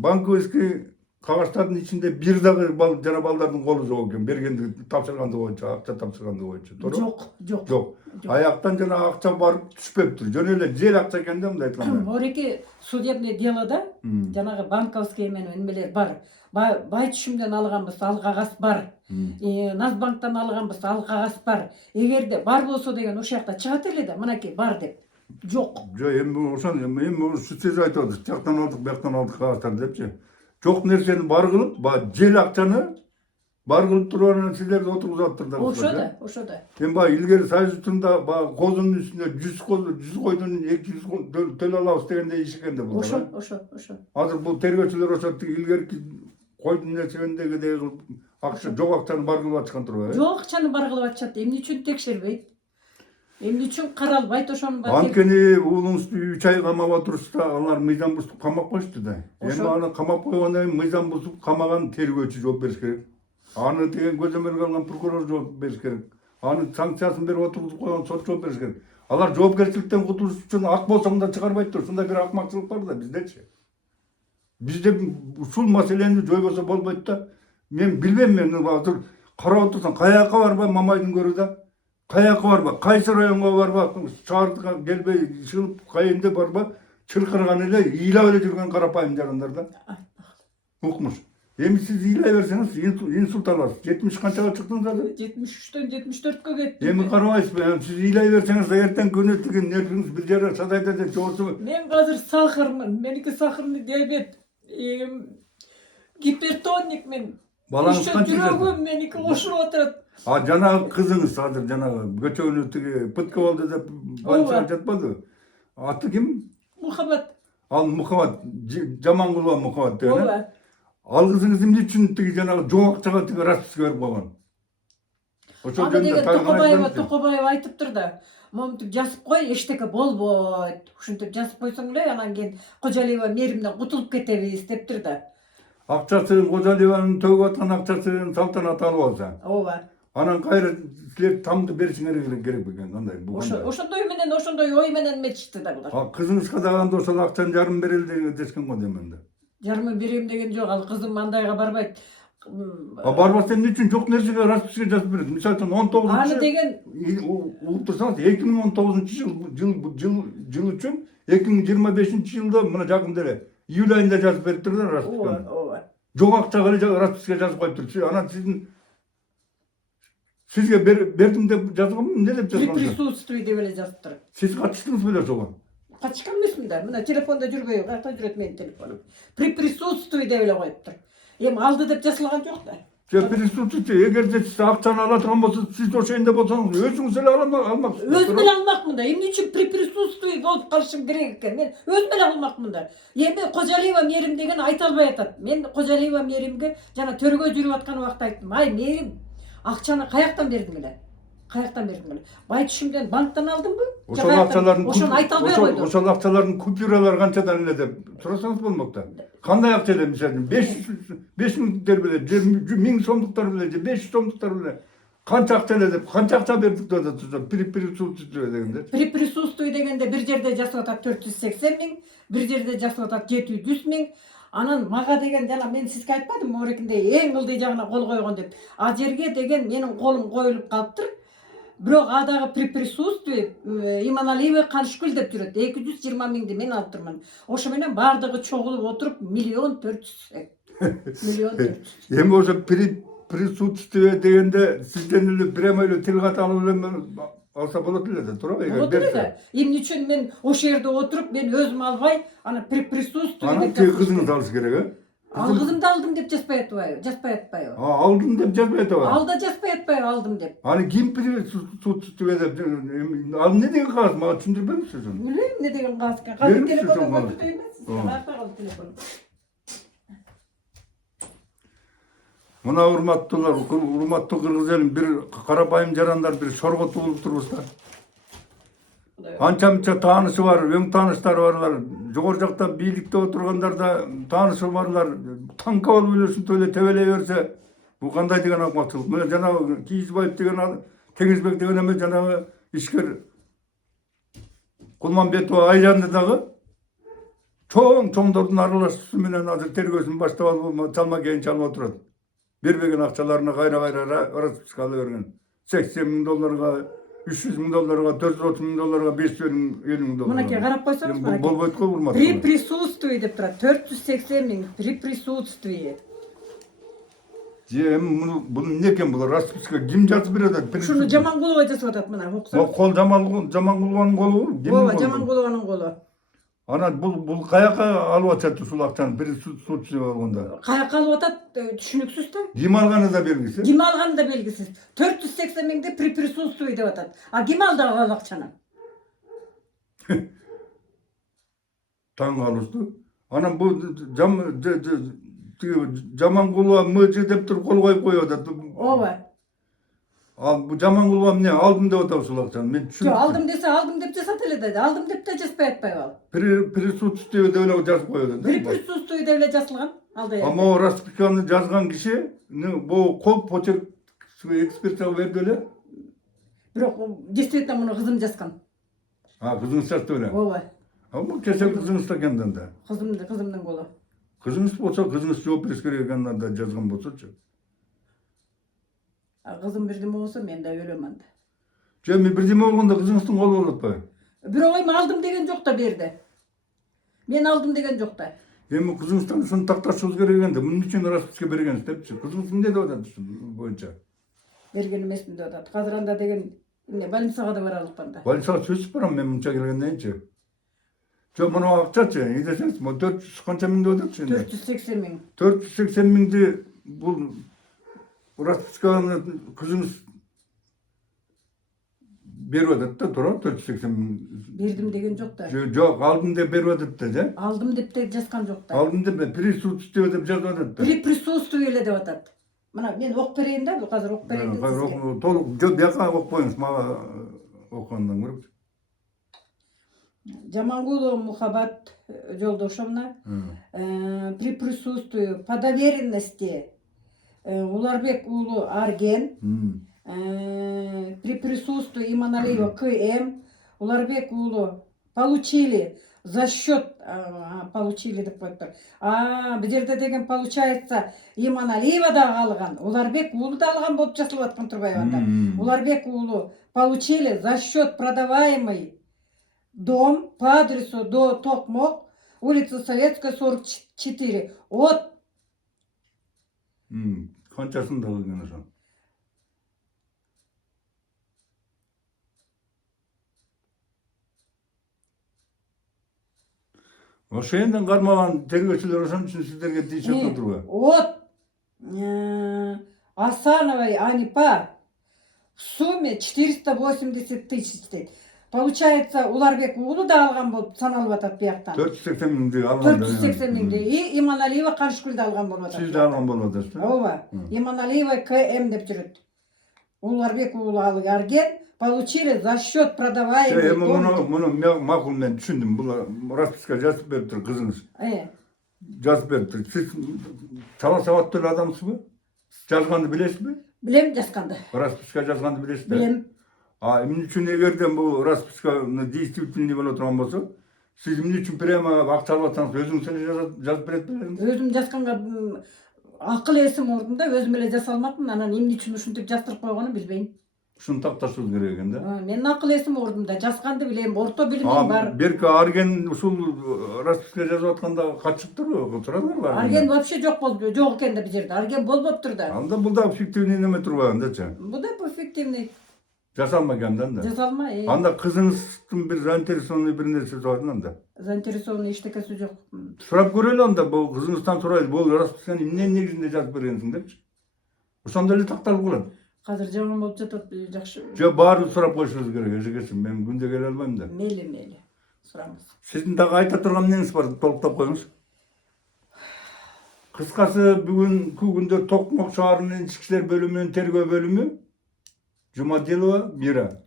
банковский кагаздардын ичинде бир дагы жана балдардын колу жок экен, бергенди тапшырганды боюнча, акча тапшырганды боюнча, туура? Жок. Аяктан жана акча барып түшпөптүр. Жөн эле жел акча экен да, мындай айтканда. Могуреки судебный делода жанагы банковский менен эмелер бар. Бай түшүмдөн алганбыз, ал кагаз бар. Назбанктан алганбыз, ал кагаз бар. Эгерде бар болсо деген ошол жакта чыгат эле да, мынакей бар деп. Жок. Жок, эми ошон эми сиз айтып атасыз, тияктан алдык, бияктан алдык кагаздар депчи. Жок нерсени бар кылып, жел акчаны бар кылып туруп анан силерди отургузуп атырдыңыздар. Ошо да. Эми илгери Союз учурунда козунун үстүнө 100 койдон 200 төлөй алабыз дегендей иш экен да бул. Ошо. Азыр бул тергөөчүлөр ошо илгерки койдун нерсегендегидей кылып акча жок акчаны бар кылып атышкан турбайбы? Жок акчаны бар кылып атышат. Эмне үчүн текшербейт? Эмне үчүн каралбайт ошонун баары? Анткени уулуңузду 3 ай камап отурушта, алар мыйзам бузуп камап коюшту да. Эми аны камап койгондон кийин мыйзам бузуп камаган тергөөчү жооп бериш керек. Аны деген көзөмөлгө алган прокурор жооп бериш керек. Аны санкциясын берип отургузуп койгон сот жооп бериш керек. Алар жоопкерчиликтен кутулуш үчүн ак болсоң да чыгарбайттыр. Ушундай бир акмакчылык бар да биздечи. Бизде ушул маселени жойбосо болбойт да. Мен билбейм, мен азыр карап отурсаң, каяка барба Мамайдын көрү да. Каяка барба, кайсы районго барба, шаарга келбей чыгып, кайында барба, чыркырган эле, ыйлап эле жүргөн карапайым жарандар да. Укмуş. Эми siz iyileyerseniz insult alasınız. 70 kançaga çıktınız hadi. 73'ten 74'e kettim. Эми карабайсызбы? Siz iyileyerseniz erten könet деген нервиңиz bir жere садайда да жоğursa. Men hazır sahırmın. Meniki sahırını diyabet. Gipertonik men. Balanız İşte kança yaşasın? durağım meniki oşup oturat. Жанагы кызыңыз азыр жанагы көчөгүнү тиги пытка болду деп больницага жатпады. Аты ким? Muhabbet. Ал Мухаббат, Жамангулова Мухаббат деген. Ова. Ал кызыңыз эмне үчүн тиги жанагы жоң акчага тиги расписка берип койгон? Ошол Аны жөнүндө деген тагын Токобаева айтыптыр да. Момтип жазып кой, эчтеке болбойт. Ушинтип жазып койсоң эле анан кийин Кожалиева мээримден кутулуп кетебиз дептир да. акчасын Кожалиеванын төгүп аткан акчасын салтанат алып алса. Ооба. Анан кайра силер тамды беришиңер керек экен кандай бул кандай? Ошондой ой менен метишти да булар. Кызыңызга дагы ошол акчаны жарым берели дешкен го дейм да. Жарымы берем деген жок, ал кызым андайга барбайт. Барбаса эмне үчүн жок нерсеге расписка жазып берет? Мисалы үчүн 19 Аны деген угуп турсаңыз 2019 жыл үчүн 2025 жылда мына жакында эле июль айында жазып бериптир да расписканы. ооба. Жок акчага эле расписка жазып коюптур. Анан сизге бердим деп жазганмы? Эмне деп При жазган? присутствии деп эле жазыптыр. Сиз катыштыңыз беле ошого? Качкан эмесмин да. Мына телефондо жүрбөйбү, кайерде жүрөт менин телефонум. При присутствии деп эле коюптур. Эми алды деп жазылган жок да. Присутствие, эгерде сиз акчаны ала турган болсо, сиз ошол жерде болсоңуз өзүңүз эле алмаксыз. Өзүм эле алмакмын да. Эмне үчүн при присутствии болуп калышым керек экен? Мен өзүм эле алмакмын да. Эми Кожалиева мээрим деген айта албай атат. Мен Кожалиева мээримге жана төргө жүрүп аткан убакта айттым. Ай, мээрим, акчаны каяктан бердиң эле? Каяктан бердиң эле? Бай түшүмдөн банктан алдыңбы? Ошол акчалардын ошону айта албай койдум. ошол акчалардын купюралары канчадан эле деп сурасаңыз болмок да. Кандай акча эле мисалы 5.000 беле, 1000 сомдуктар беле, 500 сомдуктар беле. Канча акча эле деп, канча акча бердик деп атат. Присутствие дегенде. При присутствии дегенде бир жерде жазып атат 480 миң, бир жерде жазып атат 700 миң. Анан мага деген жана мен сизге айтпадым Орекинде эң ылдый жагына кол койгон деп. А жерге деген менин колум коюлуп калыптыр. Бирок адагы при присутствии Иманалиева Канышкүл деп жүрөт. 220 миңди мен алып турмун. Ошо менен бардыгы чогулуп отуруп 1 400 000. 1 400 000. Эми ошо присутствие дегенде сизден эле прямо эле тил ката алып эле алса болот эле да, туурабы? Болот эле да. Эмне үчүн мен ошол жерде отуруп, мен өзүм албай, ана при присутствии Анан тиги кызыңыз алыш керек, э? Ал кызымды алдым деп жазбай атпайбы? Алдым деп жазбай атабы? Алда жазбай атпайбы алдым деп. Аны ким присутствие деп ал эмне деген кагаз мага түшүндүрбөңүзчү ошону? Билбейм эмне деген кагаз экен. Беріңізші Казыр телефондон соны. көрсөтө эмес. Каякта калды телефон. Мына урматтуу кыргыз элим бир карапайым жарандар бир сорго туулуп турбузда. Анча мынча таанышы бар, өң тааныштары барлар, жогору жакта бийликте отургандар да таанышы барлар, танка болуп эле ушинтип эле тебелей берсе, бул кандай деген акмакчылык? Мына жанагы Кийизбаев деген Теңизбек деген эме жанагы ишкер Кулманбетова Айжанды дагы чоңдордун аралашуусу менен азыр тергөөсүн баштап алып, чалма кийин чалып отурат. Бербеген акчаларына кайра расписка ала берген. $80,000, $300,000, $430,000, $550,000. Мынакей карап койсоңуз, Бул болбойт го урматтуу. При присутствии деп турат. 480 миң при присутствии. Эми бул эмне экен бул расписка ким жазып берет? Ушуну Жамангулова жазып атат мына, уксаңыз. Кол Жамангулованын колу? Ооба, Жамангулованын колу. Ана бул каяка алып атат ушул акчаны присутствие болгондо? Каяка алып атат, түшүнүксүз да. Ким алганы да белгисиз. Ким алганы да белгисиз. 480 миңди при присутствии деп атат. А ким алды ал акчаны? Таң калыштуу. Анан бул Жамангулова МЖ деп туруп кол коюп коюп атат. Ооба. Ал бул Жамангулова эмне алдым деп атат ушул акчаны. Мен Жок, алдым десе алдым деп жазат эле да. Алдым деп да жазбай атпайбы ал. Присутствие деп эле жазып коёт. При присутствии деп эле жазылган. Алда. Ама расписканы жазган киши бул кол почерк экспертизага берди эле. Бирок действительно муну кызым жазган. Кызыңыз жазды эле. Ооба. Бул кесе кызыңыз да экен да. Кызымдын колу. Кызыңыз болсо, кызыңыз жооп бериш керек экенин да жазган болсочу. Кызым бирдеме болсо мен да өлөм анда. Эми бирдеме болгондо кызыңыздын колу болот атпайбы? Бирок эми алдым деген жок да берди. Мен алдым деген жок да. Эми кызыңыздан ушуну такташыбыз керек экенди. Мунун үчүн расписка бергенсиз депчи. Кызыңыз эмне деп атат ушун боюнча? берген эмесмин деп атат. Азыр анда деген эмне больницага да баралык анда. Больницага сөзсүз барам мен мынча келгенденчи. Жо мына акчачы, десеңиз, 400 канча миң деп ататчы энди. 480 миң. 480 миңди бул расписканы кызыңыз берип атат да, туура? 480 миң. Бердим деген жок да. Жок, алдым деп берип атат да, же? Алдым деп де жазган жок да. Алдым деп присутствие деп жазып атат да. При присутствии эле деп атат. Мына мен окуп берейин да, бул азыр окуп берейин да сизге. Толук жо бияка окуп коюңуз, мага окугандан көрөчү. Жамангулова Мухаббат жолдошовна при присутствии по доверенности Уларбек уулу Арген при присутствии Иманалиева КМ Уларбек уулу получили за счет получили деп коюптур. Бул жерде деген получается Иманалиева да алган, Уларбек уулу да алган болуп жазылып аткан турбайбы анда. Уларбек уулу получили за счет продаваемый дом по адресу до Токмок, улица Советская, 44. От Канчасын да кылган ошо. Ошо энден кармаган тергөөчүлөр ошон үчүн сиздерге тийишип отурбу? От Асановой Анипа в сумме 480 тысяч дейт. Получается, Уларбек уулу да алган болуп саналып атат бияктан. 480 миңди алган. 480 миңди. И Иманалиева Карышкүл да алган болуп атат. Сиз да алган болуп атасыз. Ооба. Иманалиева КМ деп жүрөт. Уларбек уулу Арген получили за счет продаваемый дом. Муну макул мен түшүндүм. Бул расписка жазып бериптир кызыңыз. Жазып бериптир. Сиз чала сабаттуу эле адамсызбы? Жазганды билесизби? Билем жазганды. Расписка жазганды билесизби? Билем. Эмне үчүн эгерде бул расписканы действительный боло турган болсо, сиз эмне үчүн прямо акча алып атсаңыз өзүңүз эле жазып берет белеңиз? Өзүм жазганга акыл эсим ордунда өзүм эле жаза алмакмын. Анан эмне үчүн ушинтип жаздырып койгонун билбейм. Ушуну такташыбыз керек экен да. Менин акыл эсим ордунда, жазганды билем, орто билимим бар. Берки Арген ушул расписка жазып атканда катышыптырбы? Турадыңарбы? Арген вообще жок болду, жок экен да бул жерде. Арген болбоптур да. Анда бул да фиктивный неме турбагандачы. Бул да фиктивный. Жасалмаган да. Жасалма. Анда кызыңыздын бир заинтересованный бир нерсеси бар анда. Заинтересованный эчтекеси жок. Сурап көрөлү анда, бул кызыңыздан сурайлы, бул расписканы эмне негизинде жазып бергенсиң депчи. Ошондо эле такталып калат. Азыр жаман болуп жатат, жакшы. Жок, баарын сурап коюшубуз керек, эжекесин. Мен күндө келе албайм да. Мейли. Сурамыз. Сиздин дагы айта турган эмнеңиз бар? Толуктап коюңуз. Кыскасы, бүгүнкү күндө Токмок шаарынын ички иштер бөлүмүнүн тергөө бөлүмү Жумадилова Мира.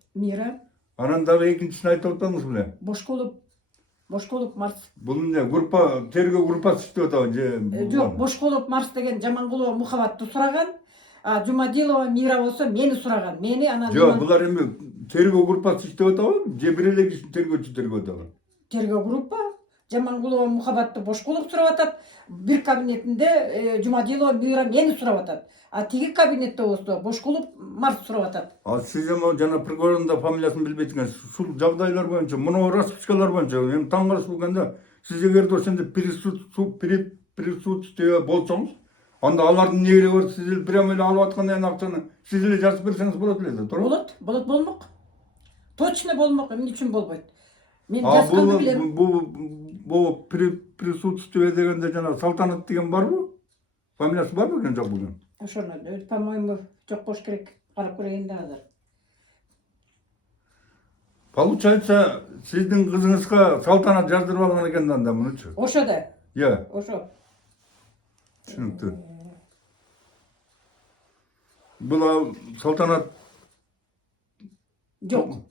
Анан дагы экинчисин айтып атпадыңыз беле? Бошколов Марс. Бул эмне группа, тергөө группасы иштеп атабы же? Жок, Бошколов Марс деген Жамангулова Мухаббатты сураган. Жумадилова Мира болсо мени сураган. Мени анан Жок, булар эми тергөө группасы иштеп атабы же бир эле киши тергөөчү тергөө атабы? Тергөө группа Жамангулова Мухаббатты Бошколов сурап атат. Бир кабинетинде Жумадилова Мира мени сурап атат. Тиги кабинетте болсо Бошколов Марс сурап атат. Сиз эми жана прокурордун фамилиясын билбейт экенсиз. Ушул жагдайлар боюнча, муну распискалар боюнча эми таң калышып келгенде сиз эгерде ошондо присутствие болсоңуз, анда алардын эмне кереги бар? Сиз эле прямо эле алып аткан акчаны сиз эле жазып берсеңиз болот эле да, туура? Болмок. Точно болмок. Эмне үчүн болбойт? Мен жазганды билем. Бул присутствие дегенде жана Салтанат деген барбы? Фамилиясы барбы экен, жок бүгүн? Ошону, по-моему, жок болуш керек. Карап көрейин да азыр. Получается, сиздин кызыңызга Салтанат жаздырып алган экен да анда мунучу. Ошо да. Ошо. Түшүнүктүү. Бул Салтанат жок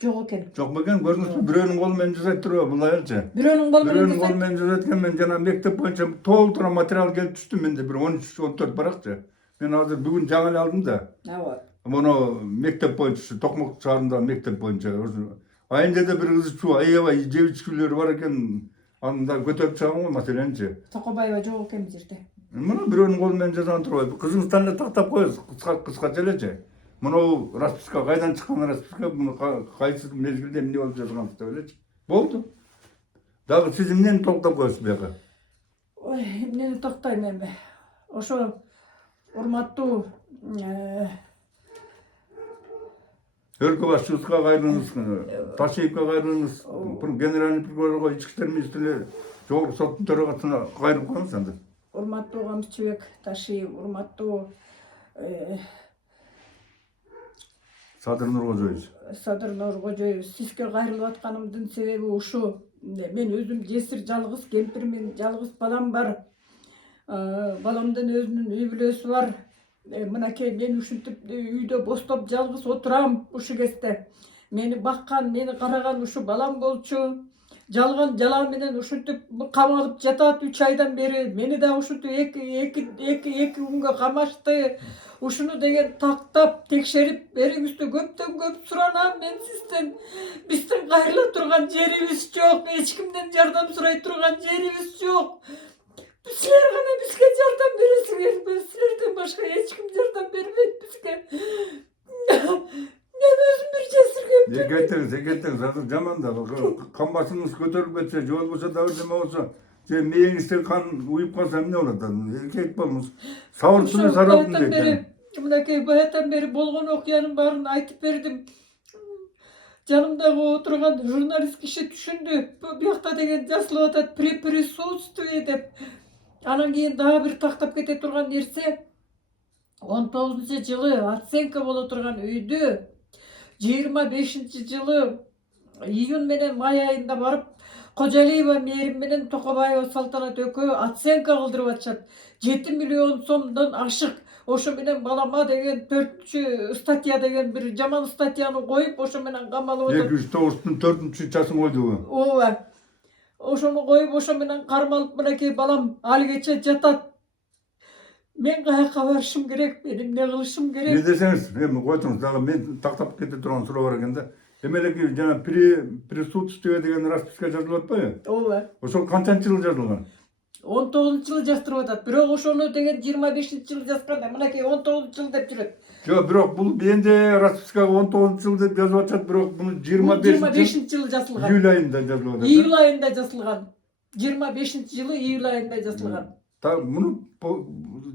экен. Жок бекен, көрдүңүзбү? Бирөөнүн колу менен жасайт турбу бул аялчы. Бирөөнүн колу менен жасайт экен. Мен жана мектеп боюнча толтура материал келип түштү менде, бир 13-14 баракчы. Мен азыр бүгүн жаңы эле алдым да. Ооба. Муну мектеп боюнча, Токмок шаарындагы мектеп боюнча. Айында да бир кызычуу, аябай жеп ичкүлөр бар экен. Аны да көтөрүп чыгам го маселенчи. Токобаева жок экен бул жерде. Муну бирөөнүн колу менен жазган турбайбы? Кызыңыздан эле тактап коесуз, кыскача элечи. Муну расписка кайдан чыккан расписка, муну кайсы мезгилде эмне болуп жазгансыз деп элечи. Болду. Дагы сиз эмнени толуктап коесуз бияка? Мени токтойм эми. Ошо урматтуу өлкө башчыбызга кайрылыңыз, Ташиевке кайрылыңыз, генеральный прокурорго, ички иштер министрлиги, жогорку соттун төрагасына кайрылып коюңуз анда. урматтуу Камчыбек Ташиев, урматтуу Садыр Нуркожоевич. Садыр Нуркожоевич, сизге кайрылып атканымдын себеби ушу. Мен өзүм жесир жалгыз кемпирмин, жалгыз балам бар. Баламдын өзүнүн үй бүлөсү бар. Мынакей мен ушинтип үйдө бостоп жалгыз отурам ушу кезде. Мени баккан, мени караган ушу балам болчу. Жалган жала менен ушинтип камалып жатат 3 айдан бери. Мени да ушинтип эки күнгө камашты. Ушуну деген тактап, текшерип бериңизди көптөн көп суранам мен сизден. Биздин кайрыла турган жерибиз жок, эч кимден жардам сурай турган жерибиз жок. Силер гана бизге жардам бересиңер. Силерден башка эч ким жардам бербейт бизге. Мен өзүм бир жесир кемпирмин. Экетиңиз, азыр жаман да. Кан басыңыз көтөрүлүп кетсе, же болбосо дагы неме болсо, же мээңизде кан уюп калса эмне болот? Эркек болуңуз. Сабыр сүрө сарабын дейт. Мынакей баятан бери болгон окуянын баарын айтып бердим. Жанымдагы отурган журналист киши түшүндү. Буякта деген жазылып атат при присутствии деп. Анан кийин дагы бир тактап кете турган нерсе 19-жылы оценка боло турган үйдү 25-жылы июнь менен май айында барып Кожалиева Мээрим менен Токобаева Салтанат экөө оценка кылдырып атышат. 7 миллион сомдон ашык. Ошо менен балама деген 4 статья деген бир жаман статьяны коюп, ошо менен камалып отуруп. 209-тун 4-часын койду. Ооба. Ошону коюп, ошо менен кармалып, мынакей балам алигече жатат. Мен каяка барышым керек, мен эмне кылышым керек? Не десеңиз, эми койтуңуз, дагы мен тактап кете турган суроо бар экен да. Эмелеки жана присутствие деген расписка жазылып атпайбы? Ооба. Ошол канчанчы жылы жазылган? 19-жылы жаздырып атат. Бирок ошону деген 25-жылы жазганда, мынакей 19-жыл деп жүрөт. Жок, бирок бул менде распискага 19-жыл деп жазып атышат, бирок буну 25-жылы жазылган. июль айында жазылып атат. Июль айында жазылган. 25-жылы июль айында жазылган. Так, муну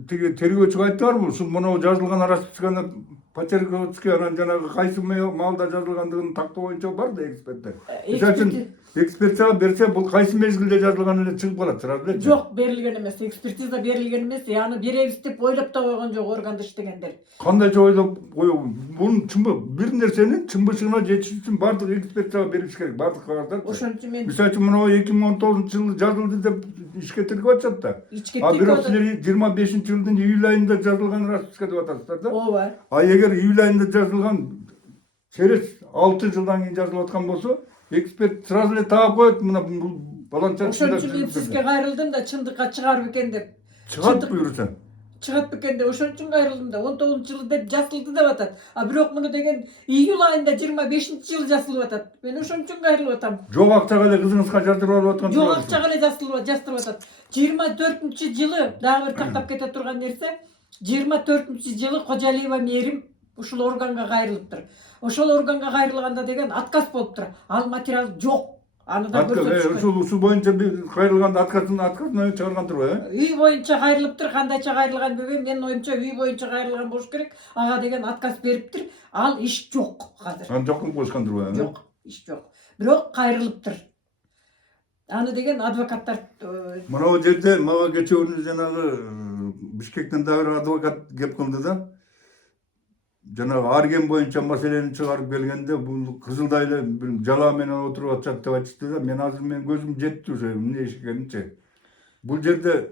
тиги тергөөчүгө айттыңарбы? Ушул мына жазылган расписканы Почерковский анан жанагы кайсы маалда жазылгандыгын тактоо боюнча бар да эксперттер. Мисалы үчүн экспертизага берсе, бул кайсы мезгилде жазылган эле чыгып калат, сразу эле. Жок, берилген эмес. Экспертиза берилген эмес. Аны беребиз деп ойлоп да койгон жок органда иштегендер. Кандайча ойлоп коюп, бунун бир нерсенин чынбышына жетиш үчүн бардык экспертизага берилиш керек, бардык кагаздар. Ошон үчүн мен Мисалы үчүн мына 2019-жылы жазылды деп ишке тиркеп атышат да. А бирок силер 25-жылдын июль айында жазылган расписка деп атасыздар да. Ооба. А эгер июль айында жазылган через 6 жылдан кийин жазылып аткан болсо, эксперт сразу эле таап коет, мына баланча. Ошон үчүн мен сизге кайрылдым да чындыкка чыгар бекен деп. Чыгат буюрса. Чыгат бекен деп ошон үчүн кайрылдым да 19-жылы деп жазылды деп атат. А бирок муну деген июль айында 25-жылы жазылып атат. Мен ошон үчүн кайрылып атам. Жок акчага эле кызыңызга жардырып алып аткан. Жок акчага эле жаздырып атат. 24-жылы дагы бир тактап кете турган нерсе, 24-жылы Кожалиева Мээрим ушул органга кайрылыптыр. Ошол органга кайрылганда деген отказ болуптур. Ал материал жок. Аны да көрсөтүшкөн. Ушул боюнча кайрылганда отказ чыгаргандыр, Үй боюнча кайрылыптыр. Кандайча кайрылган билбейм. Менин оюмча үй боюнча кайрылган болуш керек. Ага деген отказ бериптир. Ал иш жок азыр. Аны жокко коюшкандыр. Жок, иш жок. Бирок кайрылыптыр. Аны деген адвокаттар Мына жерде мага кечээ жанагы Бишкектен да бир адвокат кеп кылды да. Жанагы арген боюнча маселени чыгарып келгенде бул Кызылдай эле бир жала менен отуруп атышат деп айтышты да. Мен азыр көзүм жетти уже эмне иш экенинчи. Бул жерде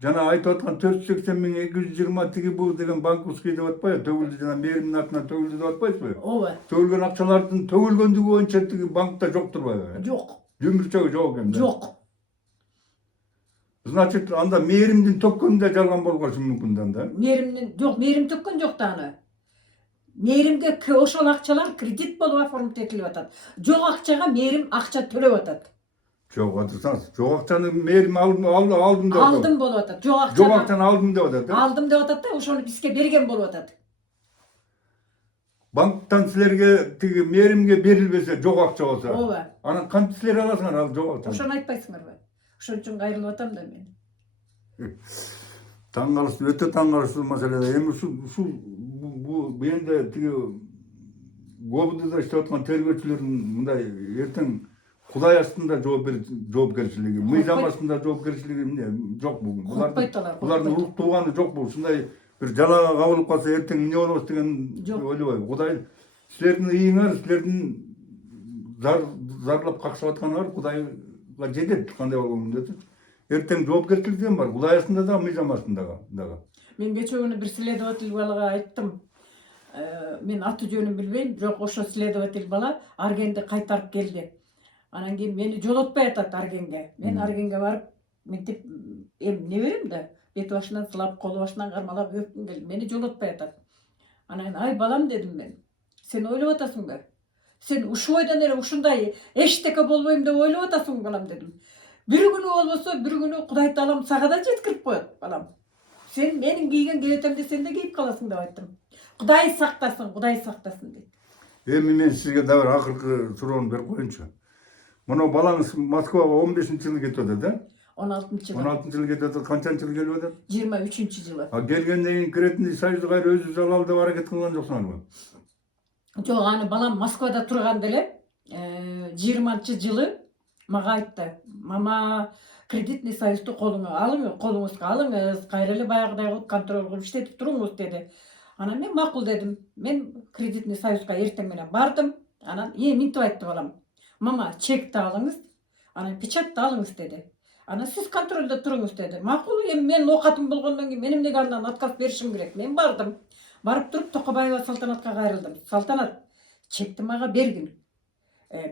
жана айтып аткан 480.220 тиги бул деген банковский деп атпайбы? Төгүлдү жана Мээримдин атынан төгүлдү деп атпайсызбы? Ооба. Төгүлгөн акчалардын төгүлгөндүгү боюнча тиги банкта жок турбайбы? Жок. Жүмүрчөгү жок экен да. Жок. Значит, анда Мээримдин төккөнүндө жалган болгошу мүмкүн да. Мээримдин жок, Мээрим төккөн жок да аны. Мээримге ошол акчалар кредит болуп оформить этилип атат. Жок акчага Мээрим акча төлөп атат. Жок атырсаңыз, жок акчаны Мээрим алдым деп атат. Алдым болуп атат. Жок акчаны алдым деп атат. Алдым деп атат да, ошону бизге берген болуп атат. Банктан силерге тиги Мээримге берилбесе жок акча болсо. Ооба. Анан кантип силер аласыңар ал жок акчаны? Ошону айтпайсыңарбы? Ошон үчүн кайрылып атам да мен. Таң калыштуу, өтө таң калыштуу маселе. Эми ушул менде тиги ГОБДда иштеп аткан тергөөчүлөрдүн мындай эртең Кудай астында жоопкерчилиги, мыйзам астында жоопкерчилиги эмне жок бул. Булардын урук тууганы жок бул. Ушундай бир жалага кабылып калса эртең эмне болобуз деген ойлобойм. Кудай силердин ыйыңар, силердин зарлап какшап атканыңар Кудайга жетет кандай болгонун деп. Эртең жоопкерчилик деген бар. Кудай астында да, мыйзам астында дагы. Мен кече күнү бир следователь балага айттым. Мен аты жөнүн билбейм, жок ошо следователь бала Аргенди кайтарып келди. Анан кийин мени жолотпой атат Аргенге. Мен Аргенге барып, мынтип эмне берем да, бет башынан сылап, кол башынан кармалап өпкүм келди. Мени жолотпой атат. Анан ай балам дедим мен. Сен ойлоп атасыңбы? Сен ушул бойдон эле ушундай эчтеке болбойм деп ойлоп атасыңбы балам дедим. Бир күнү болбосо, бир күнү Кудай таалам сага да жеткирип коет балам. Сен менин кийген кебетемди сен да кийип каласың деп айттым. Кудай сактасын дейт. Эми мен сизге да бир акыркы суроону берип коеюнчу. Мына балаңыз Москвага 15-жылы кетип атат, да? 16-жылы. 16-жылы кетип атат, канчанчы жылы келип атат? 23-жылы. Келгенден кийин киретиндей Союзду кайра өзүбүз алалы деп аракет кылган жоксуңарбы? Жок, аны балам Москвада турганда эле 20-жылы мага айтты. Мама, кредитный союзду колуңузга алыңыз, кайра эле баягыдай кылып контроль кылып иштетип туруңуз деди. Анан мен макул дедим. Мен кредитный союзга эртең менен бардым. Анан мынтип айтты балам. Мама, чекти алыңыз, анан печатты алыңыз деди. Анан сиз контролдо туруңуз деди. Макул, эми менин оокатым болгондон кийин мен эмнеге андан отказ беришим керек? Мен бардым. Барып туруп Токобаева Салтанатка кайрылдым. Салтанат, чекти мага бергин.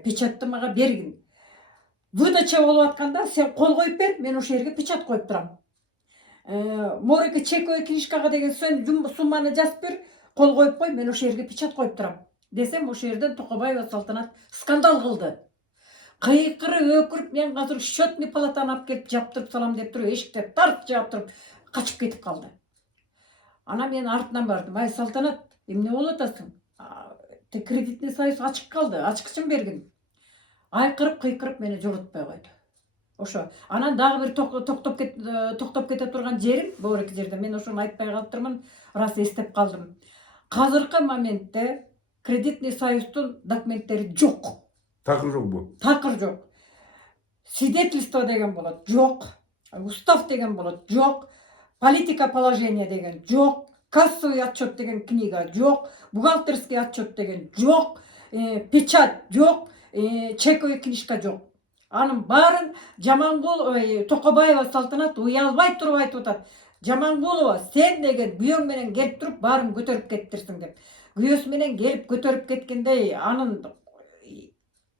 Печатты мага бергин. Выдача болуп атканда сен кол коюп бер, мен ошол жерге печат коюп турам. Морике чековый книжкага деген сумманы жазып бер, кол коюп кой, мен ошол жерге печат коюп турам. Десем ошол жерден Токобаева Салтанат скандал кылды. Кыйкырып өкүрүп, мен азыр счетный палатаны алып келип жаптырып салам деп туруп, эшикте тарт жаптырып качып кетип калды. Анан мен артынан бардым. Ай Салтанат, эмне болуп атасың? Кредитный союз ачык калды, ачкычын бергин. Айкырып кыйкырып мени жолотпой койду. Ошо. Анан дагы бир токтоп кете турган жерим, боор жерде мен ошону айтпай калыптырмын, рас эстеп калдым. Азыркы моментте кредитный союздун документтери жок. Такыр жокпу? Такыр жок. Свидетельство деген болот, жок. Устав деген болот, жок. Политика положения деген жок. Кассовый отчет деген книга жок. Бухгалтерский отчет деген жок. Печать жок. Чековый книжка жок. Анын баарын Токобаева Салтанат уялбай туруп айтып атат. Жамангулова, сен деген күйөөң менен келип туруп баарын көтөрүп кеттирсиң деп. Күйөөсү менен келип көтөрүп кеткендей, анын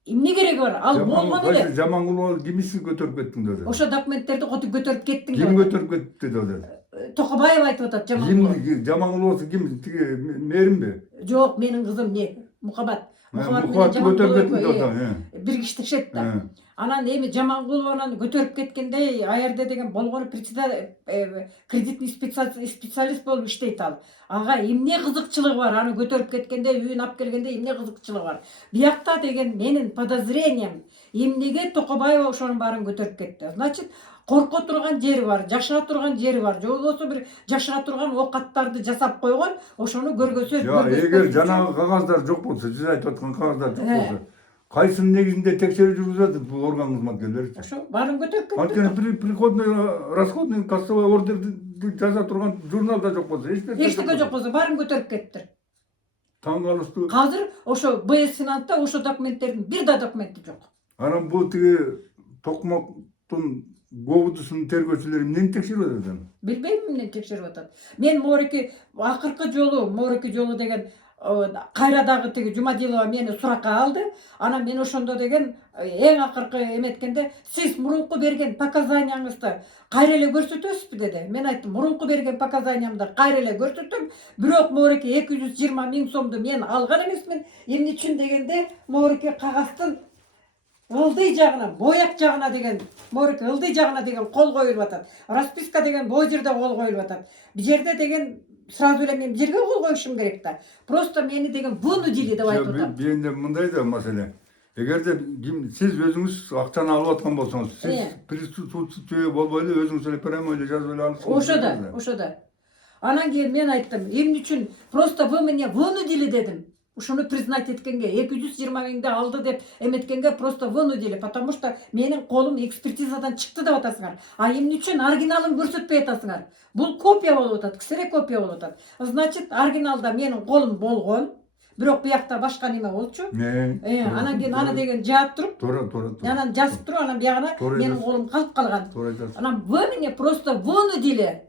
эмне кереги бар? Ал болгон эле. Жамангулова кимиси көтөрүп кеттиң деди? Ошо документтерди көтөрүп кеттиң деп. Ким көтөрүп кетти деди? Токобаева айтып атат Жамангулова. Жамангулова ким? Тиги мээринби? Жок, менин кызым Мухаббат. Мухаббатты көтөрүп кеттиң деди. Бир киштешет да. Анан эми Жамангулованы көтөрүп кеткендей, аерде деген болгону кредитный специалист болуп иштейт ал. Ага эмне кызыкчылыгы бар? Аны көтөрүп кеткенде, үйүнө алып келгенде эмне кызыкчылыгы бар? Биякта деген менин подозрением, эмнеге Токобаева ошонун баарын көтөрүп кетти? Значит, корко турган жери бар, жашыра турган жери бар. Же болбосо бир жашыра турган оокаттарды жасап койгон, ошону көргөзө. Эгер жанагы кагаздар жок болсо, сиз айтып аткан кагаздар жок болсо, кайсынын негизинде текшерүү жүргүзүп атат бул орган кызматкерлери? Ошо баарын көтөрүп кетти. Анткени приходной, расходный, кассовый ордерди жаза турган журнал да жок болсо, эчтеке жок болсо баарын көтөрүп кетти. Таң калыштуу. Азыр ошо БС финансда ошо документтердин бир да документи жок. Анан бул тиги Токмоктун ГОБДсунун тергөөчүлөрү эмнени текшерип атат? Билбейм эмнени текшерип атат. Мен акыркы жолу деген кайрадагы тиги Жумадилова мени суракка алды. Анан мен ошондо деген эң акыркы эметкенде сиз мурунку берген показанияңызды кайра эле көрсөтөсүзбү деди. Мен айттым, мурунку берген показаниямды кайра эле көрсөтөм, бирок Морике 220 000 сомду мен алган эмесмин. Эмне үчүн дегенде Морике кагаздын ылдый жагына, бояк жагына деген, Морике ылдый жагына деген кол коюлуп атат. Расписка деген бул жерде кол коюлуп атат. Бул жерде деген сразу эле мен бул жерге кол коюшум керек да. Просто мени деген вынудили деп айтып атам. Бенде мындай да маселе. Эгерде сиз өзүңүз акчаны алып аткан болсоңуз, сиз Э. присутствие болбой эле өзүңүз эле прямо эле жазып эле алышыңыз. Ошода. Анан кийин мен айттым, эмне үчүн просто вы мне вынудили дедим. Ушуну признать эткенге 220 миңди алды деп эметкенге просто вынудили, потому что менин колум экспертизадан чыкты деп атасыңар. А эмне үчүн оригиналын көрсөтпөй атасыңар? Бул копия болуп атат, ксере копия болуп атат. Значит, оригиналда менин колум болгон. Бирок буякта башка неме болчу. Анан кийин аны деген жаап туруп, Туура. анан жазып туруп, анан биягына менин колум калып калган. Туура айтасыз. Анан вы меня просто вынудили.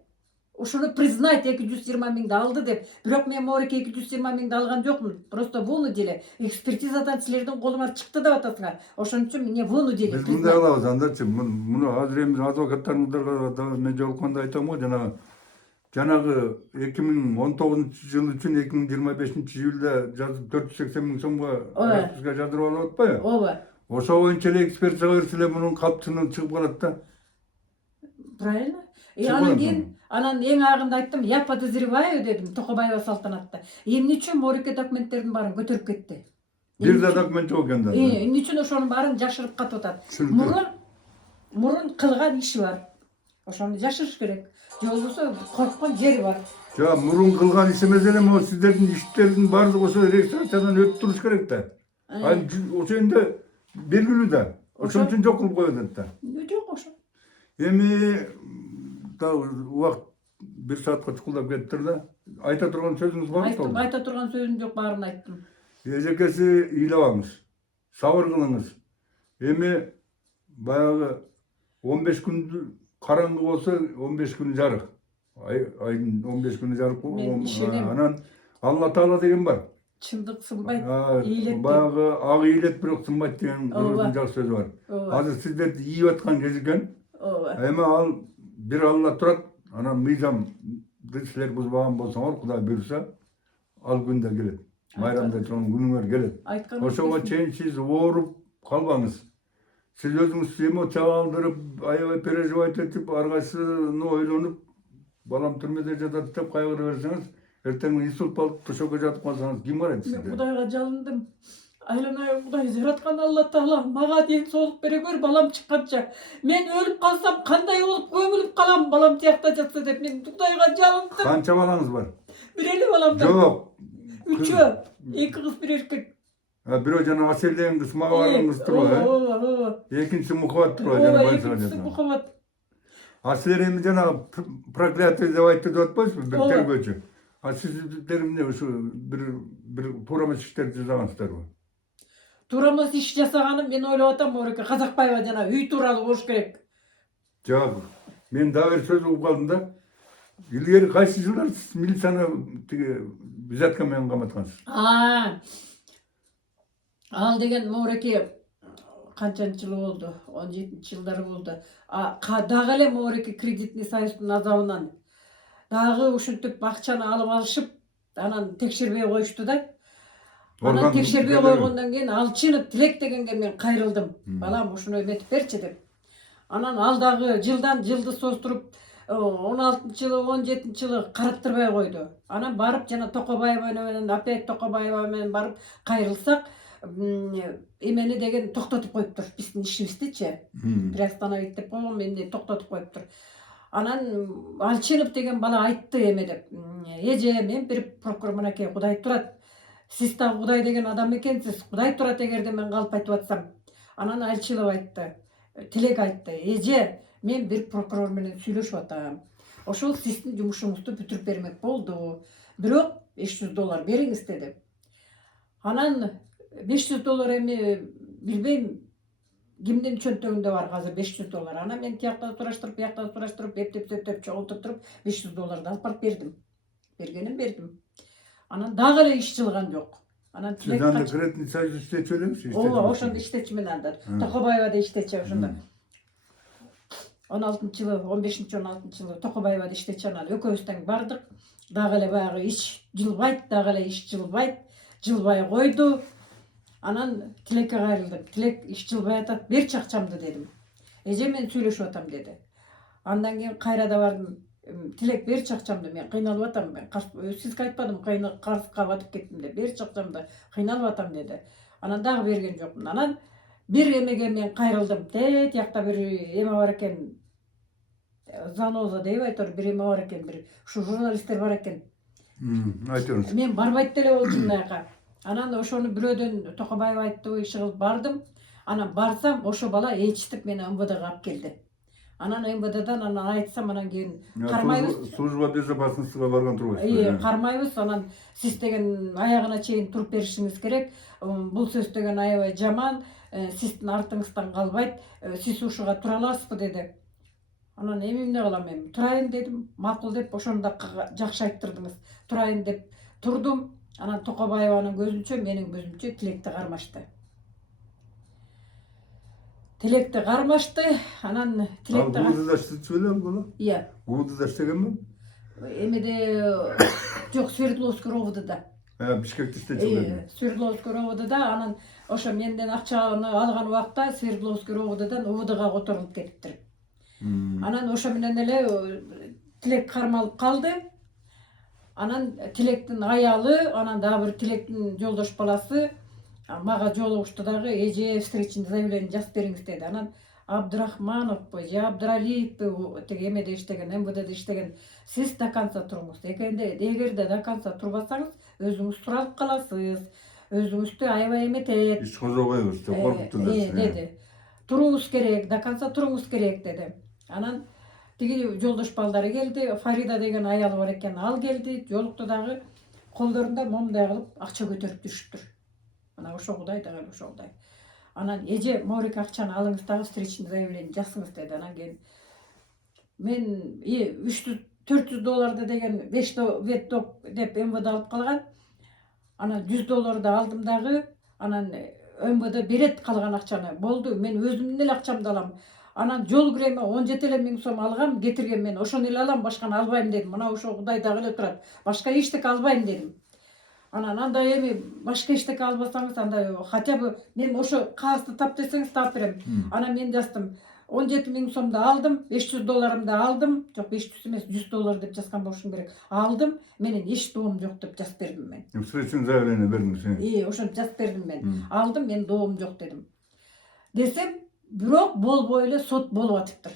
Ушуну признать 220 миңди алды деп. Бирок мен Морике 220 миңди алган жокмун. Просто вынудили. Экспертизадан силердин колуңар чыкты деп атасыңар. Ошон үчүн меня вынудили. Биз мындай кылабыз андачы. Муну азыр эми адвокаттарыңыздарга мен жолукканда айтам го, жанагы 2019 жыл үчүн 2025 июлда жазып 480 миң сомго расписка жаздырып алып атпайбы? Ооба. Ошо боюнча эле экспертизага берсе эле мунун калптыгынан чыгып калат да. Правильно. Анан кийин анан эң агында айттым, я подозреваю дедим Токобаева Салтанатта. Эмне үчүн Морике документтердин баарын көтөрүп кетти? Бир да документ жок экен да. Эмне үчүн ошонун баарын жашырып катып атат? Мурун кылган иши бар. Ошону жашырыш керек. Же болбосо корккон жери бар. Мурун кылган иш эмес эле, могу сиздердин иштердин баардыгы ошо регистрациядан өтүп туруш керек да. Ошо энди белгилүү да. Ошон үчүн жок кылып коюп атат да. Жок ошо. Эми убакыт 1 саатка чукулдап кетиптир да. Айта турган сөзүңүз барбы? Айта турган сөзүм жок, баарын айттым. Эжекеси ыйлабаңыз, сабыр кылыңыз. Эми баягы 15 күндү караңгы болсо 15 күн жарык. Айдын 15 күнү жарык. Анан Алла Таала деген бар. Чындык сынбайт, ийилет. Баягы ак ийилет бирок сынбайт деген жакшы сөз бар. Азыр сиздерди ийип аткан кез экен. Эми ал бир Алла турат. Анан мыйзамды силер бузбаган болсоңор, Кудай буйруса, ал күн да келет. Майрамда турган күнүңөр келет. Ошого чейин сиз ооруп калбаңыз. Сиз өзүңүз эмоцияга алдырып, аябай переживать этип, ар кайсыны ойлонуп, балам түрмөдө жатат деп кайгыра берсеңиз, эртең инсульт болуп төшөккө жатып калсаңыз ким карайт сизге? Мен Кудайга жалындым. Айланай Кудай жараткан Алла Таала мага ден соолук бере көр, балам чыкканча. Мен өлүп калсам кандай болуп көмүлүп калам, балам тиякта жатса деп мен Кудайга жалындым. Канча балаңыз бар? Бир эле балам бар. Жок. 3, 2 кыз, 1 эркек. Бирөө жана Асел деген кыз, мага барган кыз турбайбы? Экинчиси Мухаббат турбайбы? Жана экинчиси Мухаббат. Силер эми жана проклятие деп айтты деп атпайсызбы, бир тергөөчү? Сиздер эмне ушу бир туура эмес иштерди жасагансыздарбы? Туура эмес иш жасаганым мен ойлоп атам, Морике Казакбаева жана үй тууралуу болуш керек. Жок, мен дагы бир сөз угуп калдым да. Илгери кайсы жылдары сиз милицияны взятка менен каматкансыз? Ал деген Морике канчанчы жыл болду? 17-жылдары болду. Дагы эле Морике кредитный союздун азабынан дагы ушинтип акчаны алып алышып, анан текшербей коюшту да. Анан текшербей койгондон кийин Алчынов Тилек дегенге мен кайрылдым. Балам, ушуну эметип берчи деп. Анан ал дагы жылдан жылды соостуруп 16-жылы, 17-жылы караттырбай койду. Анан барып жана Токобаева менен, опять Токобаева менен барып кайрылсак, эмени деген токтотуп коюптур. Биздин ишибиздичи. Приостановить деп койгон, мени токтотуп коюптур. Анан Алчынов деген бала айтты эме деп. Эже, мен бир прокурор мынакей Кудай турат. Сиз да Кудай деген адам экенсиз. Кудай турат эгерде мен калп айтып атсам. Анан Алчынов айтты. Тилек айтты. Эже, мен бир прокурор менен сүйлөшүп атам. Ошол сиздин жумушуңузду бүтүрүп бермек болду. Бирок $500 бериңиз деди. Анан $500 эми билбейм кимдин чөнтөгүндө бар азыр $500. Анан мен тияктан сураштырып, бияктан сураштырып, эптеп чогултуп $500 алып барып бердим. Бергеним бердим. Анан дагы эле иш жылган жок. Анан Тилек кредитный союз иштечү элемисиз? Ооба, ошондо иштечүмүн анда. Токобаевада иштечи ошондо. 16-жылы, 15-16-жылы Токобаевада иштечи, анан экөөбүз тең бардык. Дагы эле баягы иш жылбайт, дагы эле иш жылбайт. Жылбай койду. Анан Тилекке кайрылдым. Тилек, иш жылбай атат, берчи акчамды дедим. Эже, мен сүйлөшүп атам деди. Андан кийин кайрада бардым. Тилек, берчи акчамды, мен кыйналып атам. Сизге айтпадым, карызга батып кеттим деп. Берчи акчамды, кыйналып атам деди. Анан дагы берген жокмун. Анан бир эмеге мен кайрылдым. Тиякта бир эме бар экен. Заноза деп айтор, бир эме бар экен, бир ушу журналисттер бар экен. Айтыңыз. Мен барбайт деле болчумун аяка. Анан ошону бирөөдөн Токобаев айтты, иши кылып бардым. Анан барсам, ошо бала ээчтип мени МВДга алып келди. Анан МВДдан анан айтсам, анан кийин кармайбыз. Служба безопасностьга барган турбайсызбы? Кармайбыз. Анан сиз деген аягына чейин туруп беришиңиз керек. Бул сөз деген аябай жаман. Сиздин артыңыздан калбайт. Сиз ушуга тура аласызбы деди. Анан эмне кылам мен? Турайын дедим. Макул деп ошону да жакшы айттырдыңыз. Турайын деп турдум. Анан Токобаеванын көзүнчө, менин көзүмчө тилекти кармашты. Тилекти кармашты. Анан тилекти УЗДаш сүйлөп бала? Иә. УЗДаш дегенби? Эмеде жок, Свердловский ровдда. Бишкекте иштечү. Свердловский ровдда. Анан ошо менден акчаны алган убакта Свердловский ровддан УВДга которулуп кетиптир. Анан ошо менен эле тилек кармалып калды. Анан тилектин аялы, анан дагы бир тилектин жолдош баласы мага жолугушту дагы, эже встречный заявление жазып бериңиз деди. Анан Абдрахмановпу же Абдралиевпи теге эмеде иштеген, МВДде иштеген, сиз до конца туруңуз. Эгерде до конца турбасаңыз, өзүңүз туралып каласыз. Өзүңүздү аябай эметет. Иш козобойбуз деп коркутту деди. Туруңуз керек, до конца туруңуз керек деди. Анан тиги жолдош балдары келди, Фарида деген аялы бар экен, ал келди, жолукту дагы, колдорунда момундай кылып акча көтөрүп жүрүптүр. Мына ошо кудай дагы ошо кудай. Анан эже Морик акчаны алыңыз дагы встречный заявление жазсыңыз деди. Анан кийин мен 400 долларды деген 5 деп МВД алып калган. Анан 100 долларды алдым дагы. Анан МВД берет калган акчаны. Болду, мен өзүмдүн эле акчамды алам. Анан жол киреме 17 сом алгам, кетирген мен. Ошону эле алам, башканы албайм дедим. Мына ошо кудай дагы эле турат. Башка эчтеке албайм дедим. Анан андай эми башка эчтеке албасаңыз, андай хотя бы мен ошо кагазды тап десеңиз таап берем. Анан мен жаздым. 17 сомду алдым, 500 долларымды алдым. Жок, 500 эмес, 100 доллар деп жазган болушум керек. Алдым, менин эч доом жок деп жазып бердим мен. Встречный заявление бердиңиз. Ошону жазып бердим мен. Алдым, мен доом жок дедим. Десем, бирок болбой эле сот болуп атыптыр.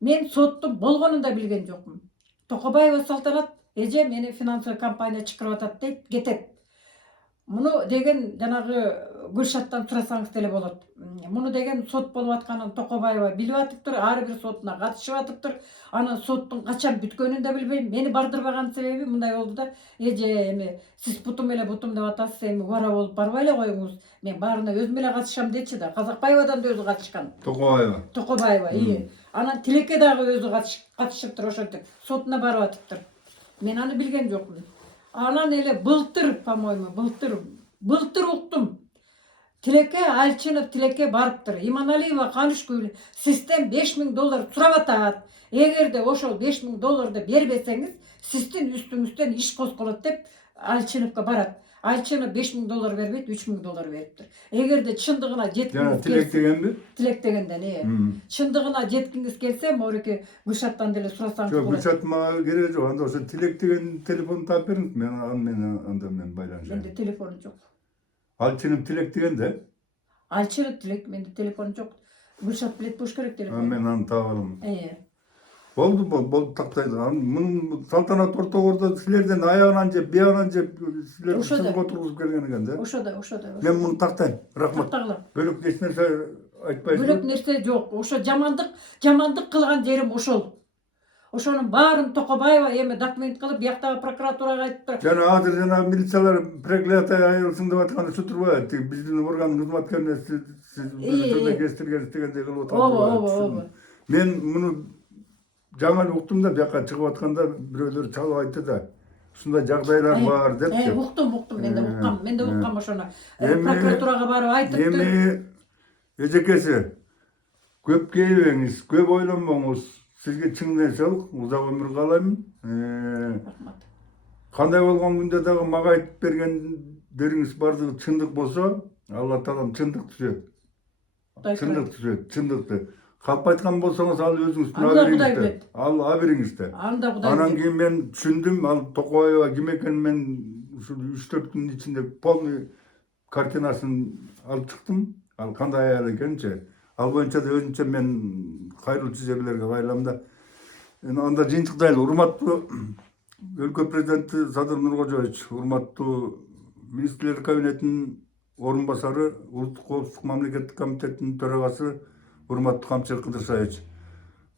Мен соттун болгонун да билген жокмун. Токобаева Салтанат эже мени финансовый компания чакырып атат дейт, кетет. Муну деген жанагы Гүлшаттан сурасаңыз деле болот. Муну деген сот болуп атканын Токобаева билип атыптыр, ар бир сотуна катышып атыптыр. Анан соттун качан бүткөнүн да билбейм. Мени бардырбаган себеби мындай болду да, эже эми сиз бутум эле бутум деп атасыз, эми куара болуп барбай эле коюңуз. Мен баарына өзүм эле катышам дечи да. Казакбаевадан да өзү катышкан. Токобаева. Анан Тилекке дагы өзү катышыптыр ошентип. Сотуна барып атыптыр. Мен аны билген жокмун. Анан эле былтыр, по-моему, былтыр уктум. Тилекке Альчинов Тилекке барыптыр. Иманалиева Канышкүл сизден 5000 доллар сурап атат. Эгерде ошол 5000 долларды бербесеңиз, сиздин үстүңүздөн иш козголот деп Альчиновго барат. Альчинов 5000 доллар бербейт, 3000 доллар бериптир. Эгерде чындыгына жеткиңиз Тилек дегенби? Тилек дегенден, чындыгына жеткиңиз келсе, Морике Гүлшаттан деле сурасаңыз болот. болот. Гүлшат мага кереги жок. Анда ошо Тилек деген телефонду таап бериңиз. Мен байланышайм. Менде телефон жок. Альчинов Тилек дегенде? Альчинов Тилек, менде телефон жок. Гүлшат билет болуш керек телефон. Мен аны таап алам. Болду тактайды. Мунун Салтанат ортогордо силерден аягынан жеп, биягынан жеп, силерди сызга тургузуп келген экен да. Ошода. Мен муну тактайм. Рахмат. Тактагыла. Бөлөк эч нерсе айтпайсызбы? Бөлөк нерсе жок. Ошо жамандык кылган жерим ошол. Ошонун баарын Токобаева эми документ кылып, бияктагы прокуратурага айтыптыр. Жана азыр жана милициялар преглятая айылсың деп аткан ушу турбайбы? Тиги биздин орган кызматкерine сиз кестиргенсиз дегендей кылып атат. Мен муну жаңы эле уктум да, бияка чыгып атканда бирөөлөр чалып айтты да. Ушундай жагдайлар бар депчи. Уктум, мен да уккам ошону. Прокуратурага барып айтыптыр. Эми эжекеси көп кейбеңиз, көп ойлонбоңуз. Сизге чың денсаулык, узак өмүр каалайм. Рахмат. Кандай болгон күндө дагы мага айтып бергендериңиз бардыгы чындык болсо, Алла таалам чындык түзөт. Чындыкты. Калп айткан болсоңуз, ал өзүңүздүн абириңизде. Анан кийин мен түшүндүм, ал Токобаева ким экенин мен ушу 3-4 күндүн ичинде полный картинасын алып чыктым. Ал кандай аял экенчи. Ал боюнча да өзүнчө мен кайрылчу жерлерге кайрылам да. Анда жыйынтыкта эле урматтуу өлкө президенти Садыр Нуркожоевич, урматтуу министрлер кабинетинин орун басары, улуттук коопсуздук мамлекеттик комитетинин төрагасы урматтуу Камчыбек Кыдыршаевич,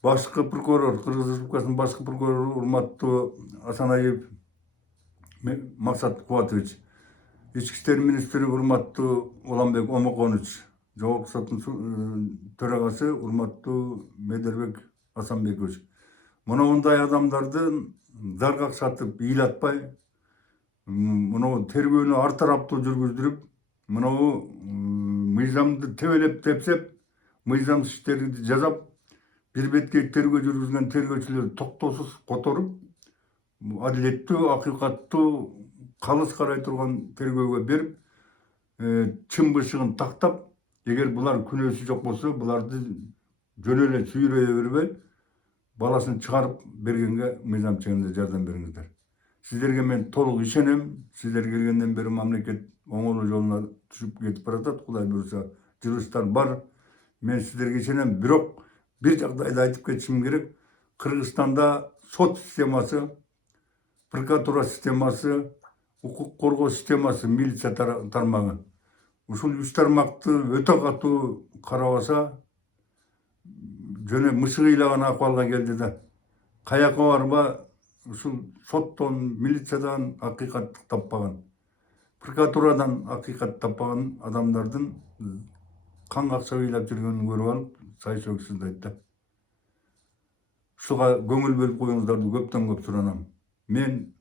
башкы прокурор, Кыргыз Республикасынын башкы прокурору урматтуу Асанаев Максат Кубатович, ички иштер министри урматтуу Уланбек Омоконович, жогорку соттун төрагасы урматтуу Медербек Асанбекович. Мындай адамдардын зар какшатып, ыйлатпай, мынау тергөөнү ар тараптуу жүргүздүрүп, мынау мыйзамды тебелеп тепсеп, мыйзамсыз иштерди жасап, бир беткей тергөө жүргүзгөн тергөөчүлөрдү токтоосуз которуп, адилеттүү, акыйкаттуу, калыс карай турган тергөөгө берип, чын бышыгын тактап, эгер булар күнөөсү жок болсо, буларды жөн эле сүйрөй бербей, баласын чыгарып бергенге мыйзам чегинде жардам бериңиздер. Сиздерге мен толук ишенем. Сиздер келгенден бери мамлекет оңолуу жолуна түшүп кетип баратат. Кудай буюрса, жылыштар бар. Мен сиздерге ишенем. Бирок бир жагдайды айтып кетишим керек. Кыргызстанда сот системасы, прокуратура системасы, укук коргоо системасы, милиция тармагы ушул 3 тармакты өтө катуу карабаса, жөн мышык ыйлаган акыбалга келди да. Каяка барба, ушул соттон, милициядан акыйкат таппаган, прокуратурадан акыйкат таппаган адамдардын кан акча ыйлап жүргөнүн көрүп алып, сай сөксүздайт да. Ушуга көңүл бөлүп коюңуздарды көптөн көп суранам. Мен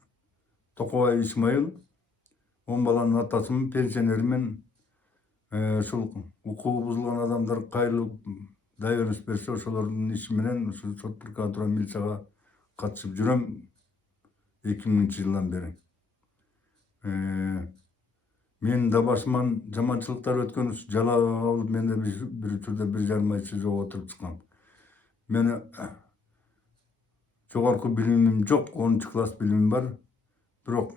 Токобай Исмайыл, 10 баланын атасымын, пенсионермин. Ушул укугу бузулган адамдар кайрылып даярыныш берсе, ошолордун иши менен ушул сот, прокуратура, милицияга катышып жүрөм 2000-жылдан бери. Мен да башыман жаманчылыктар өткөн, жала кабылып, мен да бир учурда 1,5 ай СИЗОго отуруп чыккам. Мени жогорку билимим жок, 10-класс билимим бар. Бирок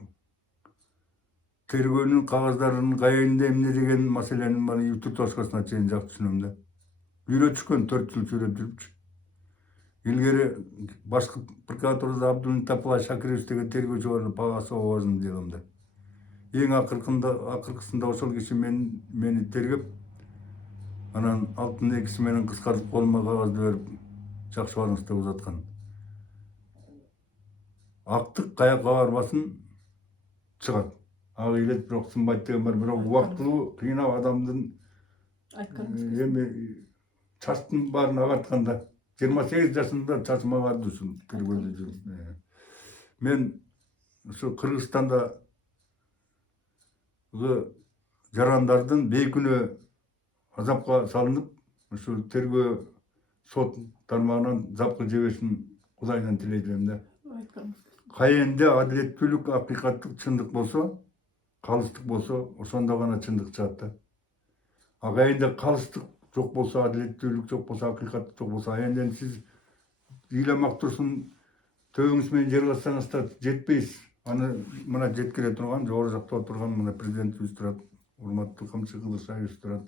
тергөөнүн кагаздарын кайында эмне деген маселенин баары ютуб точкасына чейин жакшы түшүнөм да. Үйрөтүшкөн 4 жыл сүйлөп жүрүпчү. Илгери башкы прокуратурада Абдулмутапов Шакирович деген тергөөчү бар, багасы обозун делом да. Эң акыркысында ошол киши мени тергеп, анан алтын экиси менен кыскартып колума кагазды берип, жакшы барыңыз деп узаткан. Актык каяка барбасын чыгат. Ак илет, бирок сынбайт деген бар, бирок убактылуу кыйнап адамдын эми чачтын баарын агартканда 28 жашында чачым агарды ушул тергөөдө жүрүп. Мен ушу Кыргызстанда жарандардын бейкүнөө азапка салынып, ушу тергөө сот тармагынан запкы жебешин Кудайдан тилейт элем да. Кайында адилеттүүлүк, акыйкаттык, чындык болсо, калыстык болсо, ошондо гана чындык чыгат да. Кайында калыстык жок болсо, адилеттүүлүк жок болсо, акыйкаттык жок болсо, аяндан сиз ыйламак турсун төбөңүз менен жер бассаңыз да жетпейсиз. Аны мына жеткире турган, жогору жакта отурган мына президентибиз турат, урматтуу Камчыбек Кыдыршаевич турат,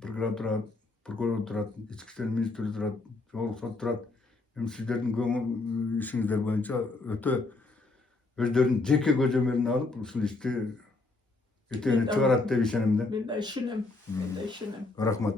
прокуратура, прокурор турат, ички иштер министри турат, жогорку сот турат. Эми сиздердин көңүл ишиңиздер боюнча өтө өздөрүнүн жеке көзөмөлүнө алып, ушул ишти этегине чыгарат деп ишенем да. Мен да ишенем. Рахмат.